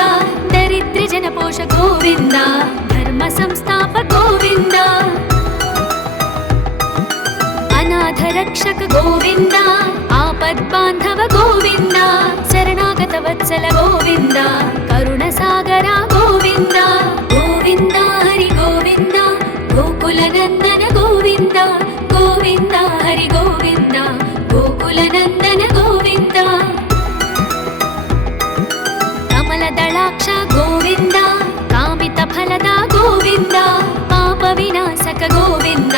ದರಿದ್ರ ಜನಪೋಷ ಗೋವಿಂದ ಧರ್ಮ ಸಂಸ್ಥಾಪ ಗೋವಿಂದ ಅನಾಥ ರಕ್ಷಕ ಗೋವಿಂದ ಆಪದ್ಬಾಂಧವ ಗೋವಿಂದ ಶರಣಾಗತ ವತ್ಸಲ ಗೋವಿಂದ ಕರುಣ ಸಾಗರ ಗೋವಿಂದ ಗೋವಿಂದ ಹರಿ ಗೋವಿಂದ ಗೋಕುಲನಂದನ ಗೋವಿಂದ ಗೋವಿಂದ ಹರಿ ಗೋವಿಂದ ಗೋಕುಲನಂದನ ಗೋವಿಂದ ಕಮಲದಳಾಕ್ಷ ಗೋವಿಂದ ಕಾಮಿತ ಫಲದ ಗೋವಿಂದ ಪಾಪ ವಿನಾಶಕ ಗೋವಿಂದ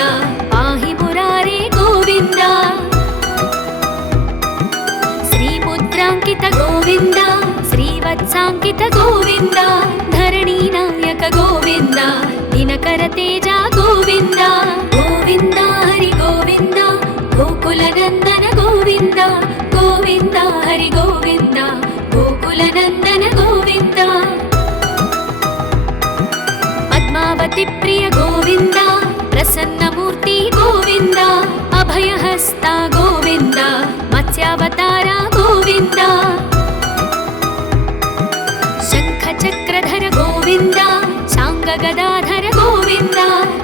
ಪಾಹಿ ಮುರಾರೇ ಗೋವಿಂದ ಶ್ರೀ ಮುದ್ರಾಂಕಿತ ಗೋವಿಂದ ಶ್ರೀವತ್ಸಾಂಕಿತ ಗೋವಿಂದ ಧರಣಿ ನಾಯಕ ಗೋವಿಂದ ದಿನಕರ ತೇಜ ಗೋವಿಂದ ಗೋವಿಂದ ಹರಿ ಗೋವಿಂದ ಗೋಕುಲನಂದನ ಗೋವಿಂದ ಗೋವಿಂದ ಹರಿ ಗೋವಿಂದ ಗೋಕುಲನಂದನ ಗೋವಿಂದ ಪದ್ಮಾವತಿ ಪ್ರಿಯ ಗೋವಿಂದ ಪ್ರಸನ್ನ ಮೂರ್ತಿ ಗೋವಿಂದ ಅಭಯಹಸ್ತ ಗೋವಿಂದ ಮತ್ಸ್ಯಾವತಾರ ಗೋವಿಂದ ಶಂಖ ಚಕ್ರಧರ ಗೋವಿಂದ ಶಾಂಗ ಗದಾಧರ ಗೋವಿಂದ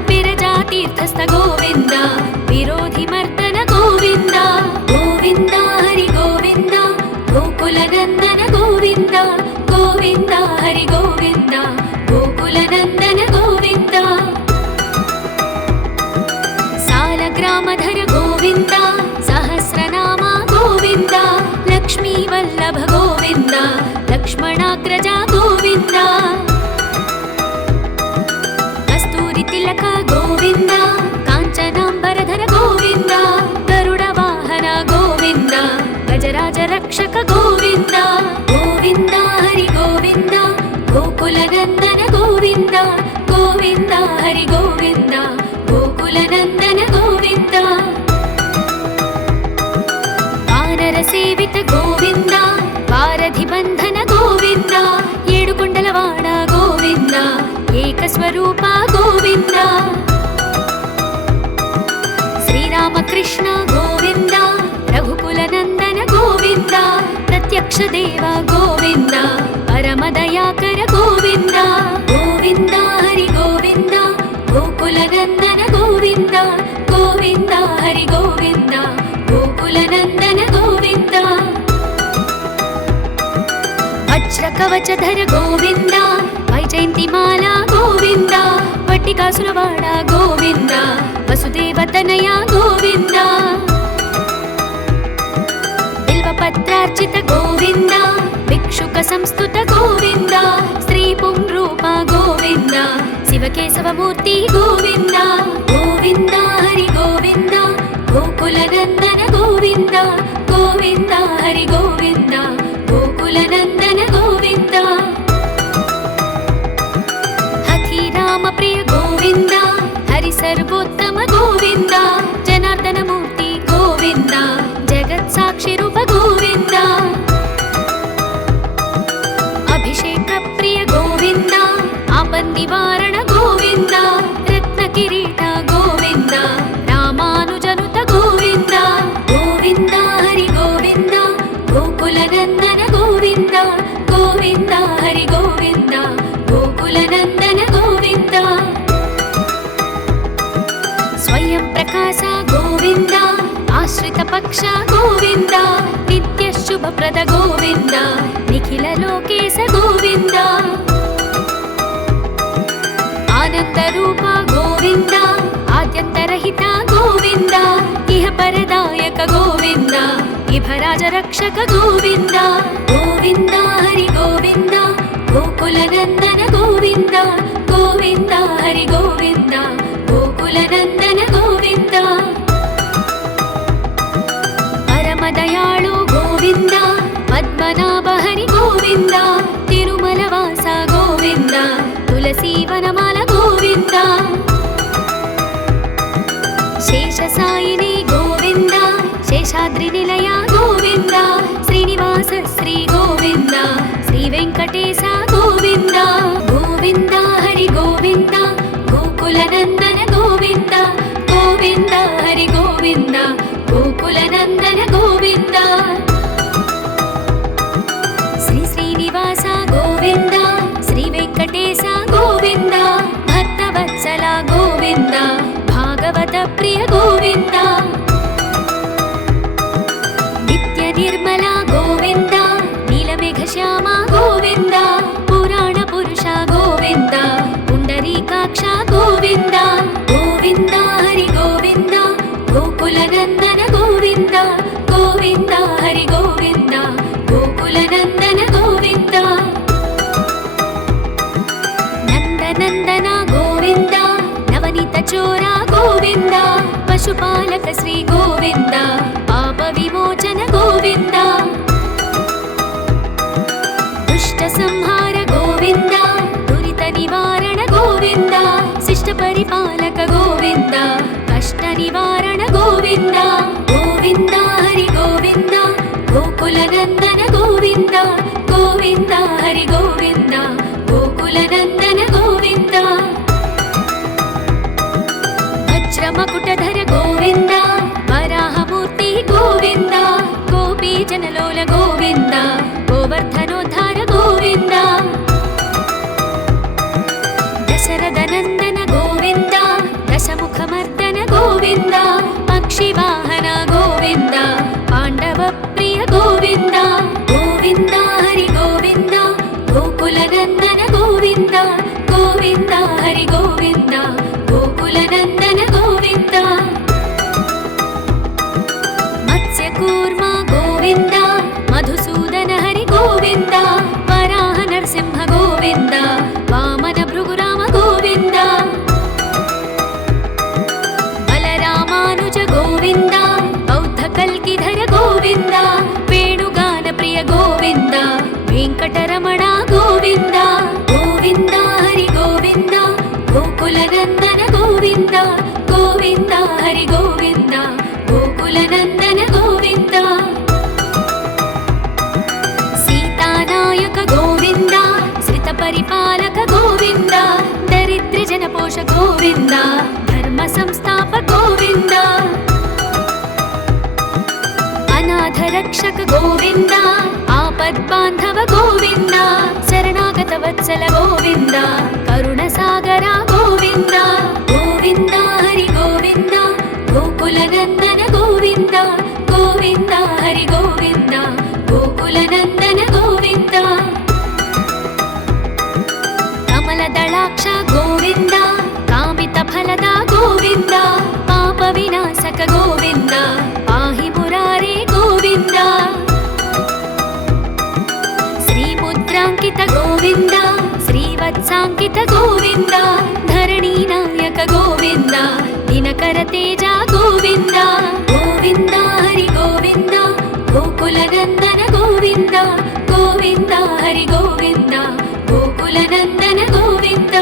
ವಿರಜಾತೀರ್ಥಸ್ಥ ಗೋವಿಂದ ವಿರೋಧಿ ಮರ್ದನ ಗೋವಿಂದ ಗೋವಿಂದ ಹರಿ ಗೋವಿಂದ ಗೋಕುಲನಂದನ ಗೋವಿಂದ ಗೋವಿಂದ ಹರಿ ಗೋವಿಂದ ಗೋಕುಲನಂದನ ಗೋವಿಂದ ಸಾಲಗ್ರಾಮಧರ ಗೋವಿಂದ ಸಹಸ್ರನಾಮ ಗೋವಿಂದ ಲಕ್ಷ್ಮೀ ವಲ್ಲಭ ಗೋವಿಂದ ಲಕ್ಷ್ಮಣಾಗ್ರಜ ಗೋವಿಂದ ಕಸ್ತೂರಿ ತಿಲಕ ಗೋವಿಂದ ಕಾಂಚನಾಂಬರಧರ ಗೋವಿಂದ ಗರುಡ ವಾಹನ ಗೋವಿಂದ ಗಜರಾಜ ರಕ್ಷಕ ಗೋವಿಂದ ಗೋವಿಂದ ಹರಿ ಗೋವಿಂದ ಗೋಕುಲನಂದನ ಗೋವಿಂದ ಗೋವಿಂದ ಹರಿ ಗೋವಿಂದ ಗೋಕುಲನಂದನ ಗೋವಿಂದ ವಾನರ ಸೇವಿತ ಗೋವಿಂದ ವಾರಧಿ ಬಂಧನ ಗೋವಿಂದ ಏಡುಕೊಂಡಲವಾಡ ಗೋವಿಂದ ಏಕಸ್ವರೂಪ ಗೋವಿಂದ ಶ್ರೀರಾಮಕೃಷ್ಣ ಗೋವಿಂದ ರಘುಕುಲನಂದನ ಗೋವಿಂದ ಪ್ರತ್ಯ यक्ष देव गोविन्द परमदयाकर गोविन्द गोविन्द हरि गोविन्द गोकुलनन्दन गोविन्द गोविन्द हरि गोविन्द गोकुलनन्दन गोविन्द वज्रकवचधर गोविन्द वैजयन्तिमाला गोविन्द वट्टिकासुरवाड गोविन्द वसुदेवतनया गोविन्द बिल्वपत्रार्चित गोविन्द भिक्षुक संस्तुत गोविन्द श्री पुंरूप गोविन्द शिवकेशवमूर्ति गोविन्द गोविन्द हरि गोविन्द गोकुलनन्दन गोविन्द गोविन्द हरि गोविन्द गोकुलनन्दन गोविन्द हठि राम प्रिय गोविन्द हरि सर्वोत्तम गोविन्द जनार्दन मूर्ति गोविन्द जगत् साक्षि रूप गोविन्द अभिषेक प्रिय गोविन्द आपन्निवारण गोविन्द रत्न किरीट गोविन्द रामानुजनुत गोविन्द गोविन्द हरि गोविन्द गोकुलनन्दन गोविन्द गोविन्द हरि गोविन्द गोकुलनन्दन गोविन्द स्वयं प्रकाश गोविन्द आश्रित पक्ष गोविन्द नित्य शुभप्रद गोविन्द निखिल लोकेश गोविन्द आनंद रूप गोविन्द आद्यन्तरहित गोविन्द इह परदायक गोविन्द इभराज रक्षक गोविन्द गोविन्द हरि गोविन्द गोकुलनन्दन गोविन्द गोविन्द हरि गोविन्द गोकुलनन्दन गोविन्द परमदयाळु गोविन्द पद्मनाभ हरि गोविन्द तिरुमलवास गोविन्द तुलसीवनमाल गोविन्द शेषसायिनी गोविन्द शेषाद्रिनिलय गोविन्द श्रीनिवास श्री गोविन्द श्रीवेङ्कटेश गोविन्द गोविन्द हरि गोविन्द गोकुलनन्दन गोविन्द गोविन्द हरि गोविन्द गोकुलनन्दन गोविन्द श्री श्रीनिवास गोविन्द श्रीवेङ्कटेश गोविन्द भक्तवत्सल गोविन्द भागवत प्रिय गोविन्द नित्य निर्मल गोविन्द नीलमेघश्याम गोविन्द पुराण पुरुष गोविन्द पुण्डरीकाक्ष गोविन्द गोविन्द हरि गोविन्द गोकुलनन्दन गोविन्द गोविन्द हरि गोविन्द गोकुलनन्दन गोविन्द नन्दनन्दन गोविन्द नवनीत चोर गोविन्द पशुपालक श्री गोविन्द पाप विमोचन गोविन्द दुष्ट संहार गोविन्द दुरित निवारण गोविन्द शिष्ट परिपालक गोविन्द कष्ट निवारण गोविन्द गोविन्द हरि गोविन्द गोकुलनन्दन गोविन्द गोविन्द हरि गोविन्द गोकुलनन्दन गोविन्द वज्रमकुटधर गोविन्द वराहमूर्ति गोविन्द गोपीजनलोल गोविन्द गोवर्धनोद्धार गोविन्द दशरथनन्दन गोविन्द दशमुखमर्दन गोविन्द पक्षिवाहन गोविन्द पाण्डवप्रिय गोविन्द गोविन्द हरि गोविन्द गोकुलनन्दन गोविन्द गोविन्द हरि गोविन्द गोकुलनन्दन गोविन्द मत्स्यकूर्म गोविन्द मधुसूदन हरि गोविन्द वराह नरसिंह गोविन्द वामन भृगुराम गोविन्द बलरामानुज गोविन्द बौद्ध कल्किधर गोविन्द वेणुगान प्रिय गोविन्द वेङ्कटरमण गोविन्द गोविन्द हरि गोविन्द गोकुलनन्दन गोविन्द गोविन्द हरि गोविन्द गोकुलनन्दन गोविन्द सीतानायक गोविन्द श्रितपरिपालक गोविन्द दरिद्रजनपोष गोविन्द धर्म संस्थापक गोविन्द अनाथ रक्षक गोविन्द आप ఆపద్బాంధవ గోవింద శరణాగత వత్సల గోవింద కరుణసాగర గోవింద గోవింద హరి గోవింద గోకుల నందన గోవింద గోవింద హరి గోవింద గోకుల నందన గోవింద కమల దళాక్ష గోవింద కామిత ఫలద గోవింద పాప వినాశక గోవింద పాహి మురారే గోవింద శ్రీముద్రాంకిత గోవింద శ్రీవత్సాంకిత గోవింద ధరణీ నాయక గోవింద దినకర తేజ గోవింద గోవింద హరి గోవింద గోకుల నందన గోవింద గోవింద హరి గోవింద గోకుల నందన గోవింద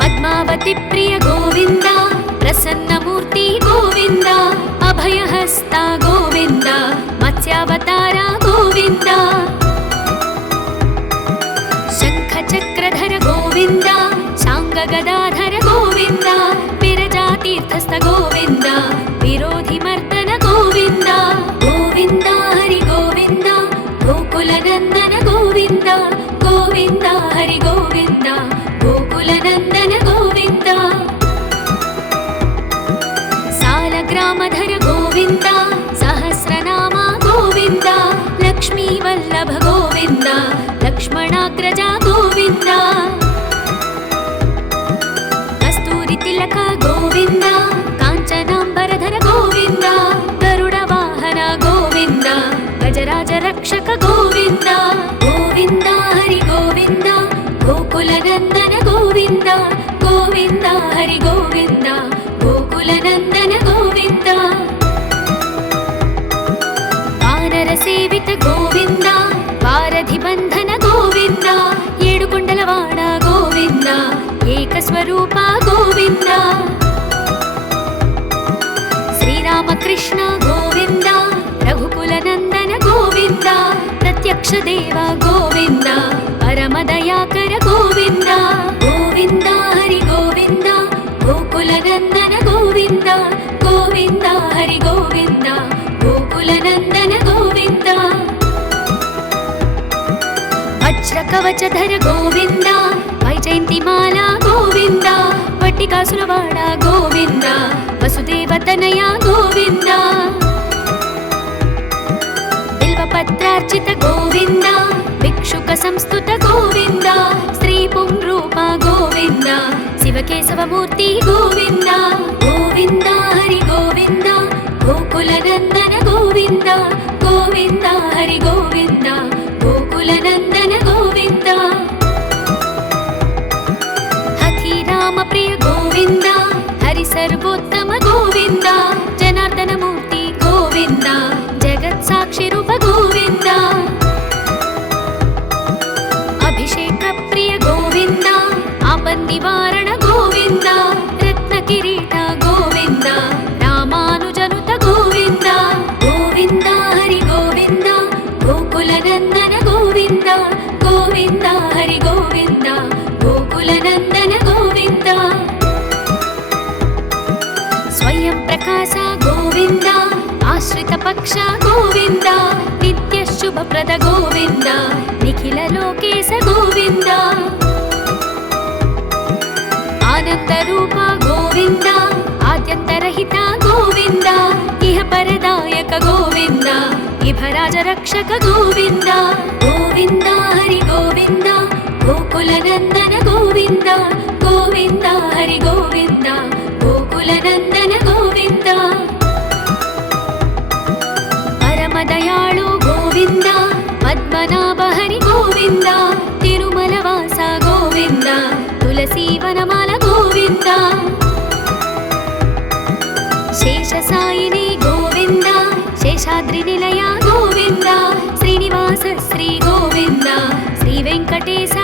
పద్మావతి ప్రియ గోవింద ప్రసన్నమూర్తి గోవింద అభయహస్త గోవింద మత్స్యావతార గోవింద శంఖ చక్రధర గోవింద శాంగ గదాధర గోవింద విరజాతీర్థస్థ గోవింద విరోధి మర్దన గోవింద గోవింద హరి గోవింద గోకుల నందన గోవింద గోవింద హరి గోవింద గోకుల నందన గోవింద సాలగ్రామధర గోవింద సహస్రనామ గోవింద లక్ష్మీ వల్లభ గోవింద లక్ష్మణాగ్రజ గోవింద కస్తూరి తిలక గోవింద కాంచనాంబరధర గోవింద గరుడ వాహన గోవింద గజరాజ రక్షక గోవింద గోవింద హరి గోవింద గోకుల నందన గోవింద గోవింద హరి గోవింద గోకుల నందన గోవింద వానర సేవిత గోవింద వారధి బంధన గోవింద ఏడుకొండలవాడ గోవింద ఏకస్వరూప గోవింద శ్రీరామకృష్ణ గోవింద రఘుకుల నందన గోవింద ప్రత్యక్ష దేవ గోవింద పరమదయాకర గోవింద గోవింద హరి గోవింద గోకుల నందన గోవింద గోవింద హరి గోవింద గోకుల నందన గోవింద వజ్ర కవచధర గోవింద వైజయంతిమాల గోవింద వట్టికాసులవాడ గోవింద వసుదేవతనయ గోవింద బిల్వపత్రార్చిత గోవింద భిక్షుక సంస్తుత గోవింద శ్రీ పుంరూప గోవింద శివకేశవమూర్తి గోవింద గోవింద హరి గోవింద గోకుల నందన గోవింద గోవింద హరి గోవింద గోకుల నందన గోవింద హఠీరామ ప్రియ గోవింద హరి సర్వోత్తమ గోవింద జనార్దనమూర్తి గోవింద జగత్ సాక్షి రూప గోవింద అభిషేక ప్రియ గోవింద ఆపన్నివారణ గోవింద రత్న కిరీట గోవింద రామానుజనుత గోవింద గోవింద హరి గోవింద గోకుల నందన గోవింద గోవింద హరి గోవింద గోకుల నందన గోవింద స్వయం ప్రకాశ గోవింద ఆశ్రిత పక్ష గోవింద నిత్య శుభప్రద గోవింద నిఖిల లోకేశ గోవింద ఆనంద రూప గోవింద ఆద్యంతరహిత గోవింద ఇహ పరదాయక గోవింద ఇభరాజ రక్షక గోవింద గోవింద హరి గోవింద గోకుల నందన గోవింద గోవింద హరి గోవింద గోకుల నందన గోవింద పరమదయాళు గోవింద పద్మనాభ హరి గోవింద తిరుమల వాస గోవింద తులసీవనమాల గోవింద శేషసాయిని గోవింద శేషాద్రి నిలయ గోవింద శ్రీనివాస శ్రీ గోవింద శ్రీ వెంకటేశ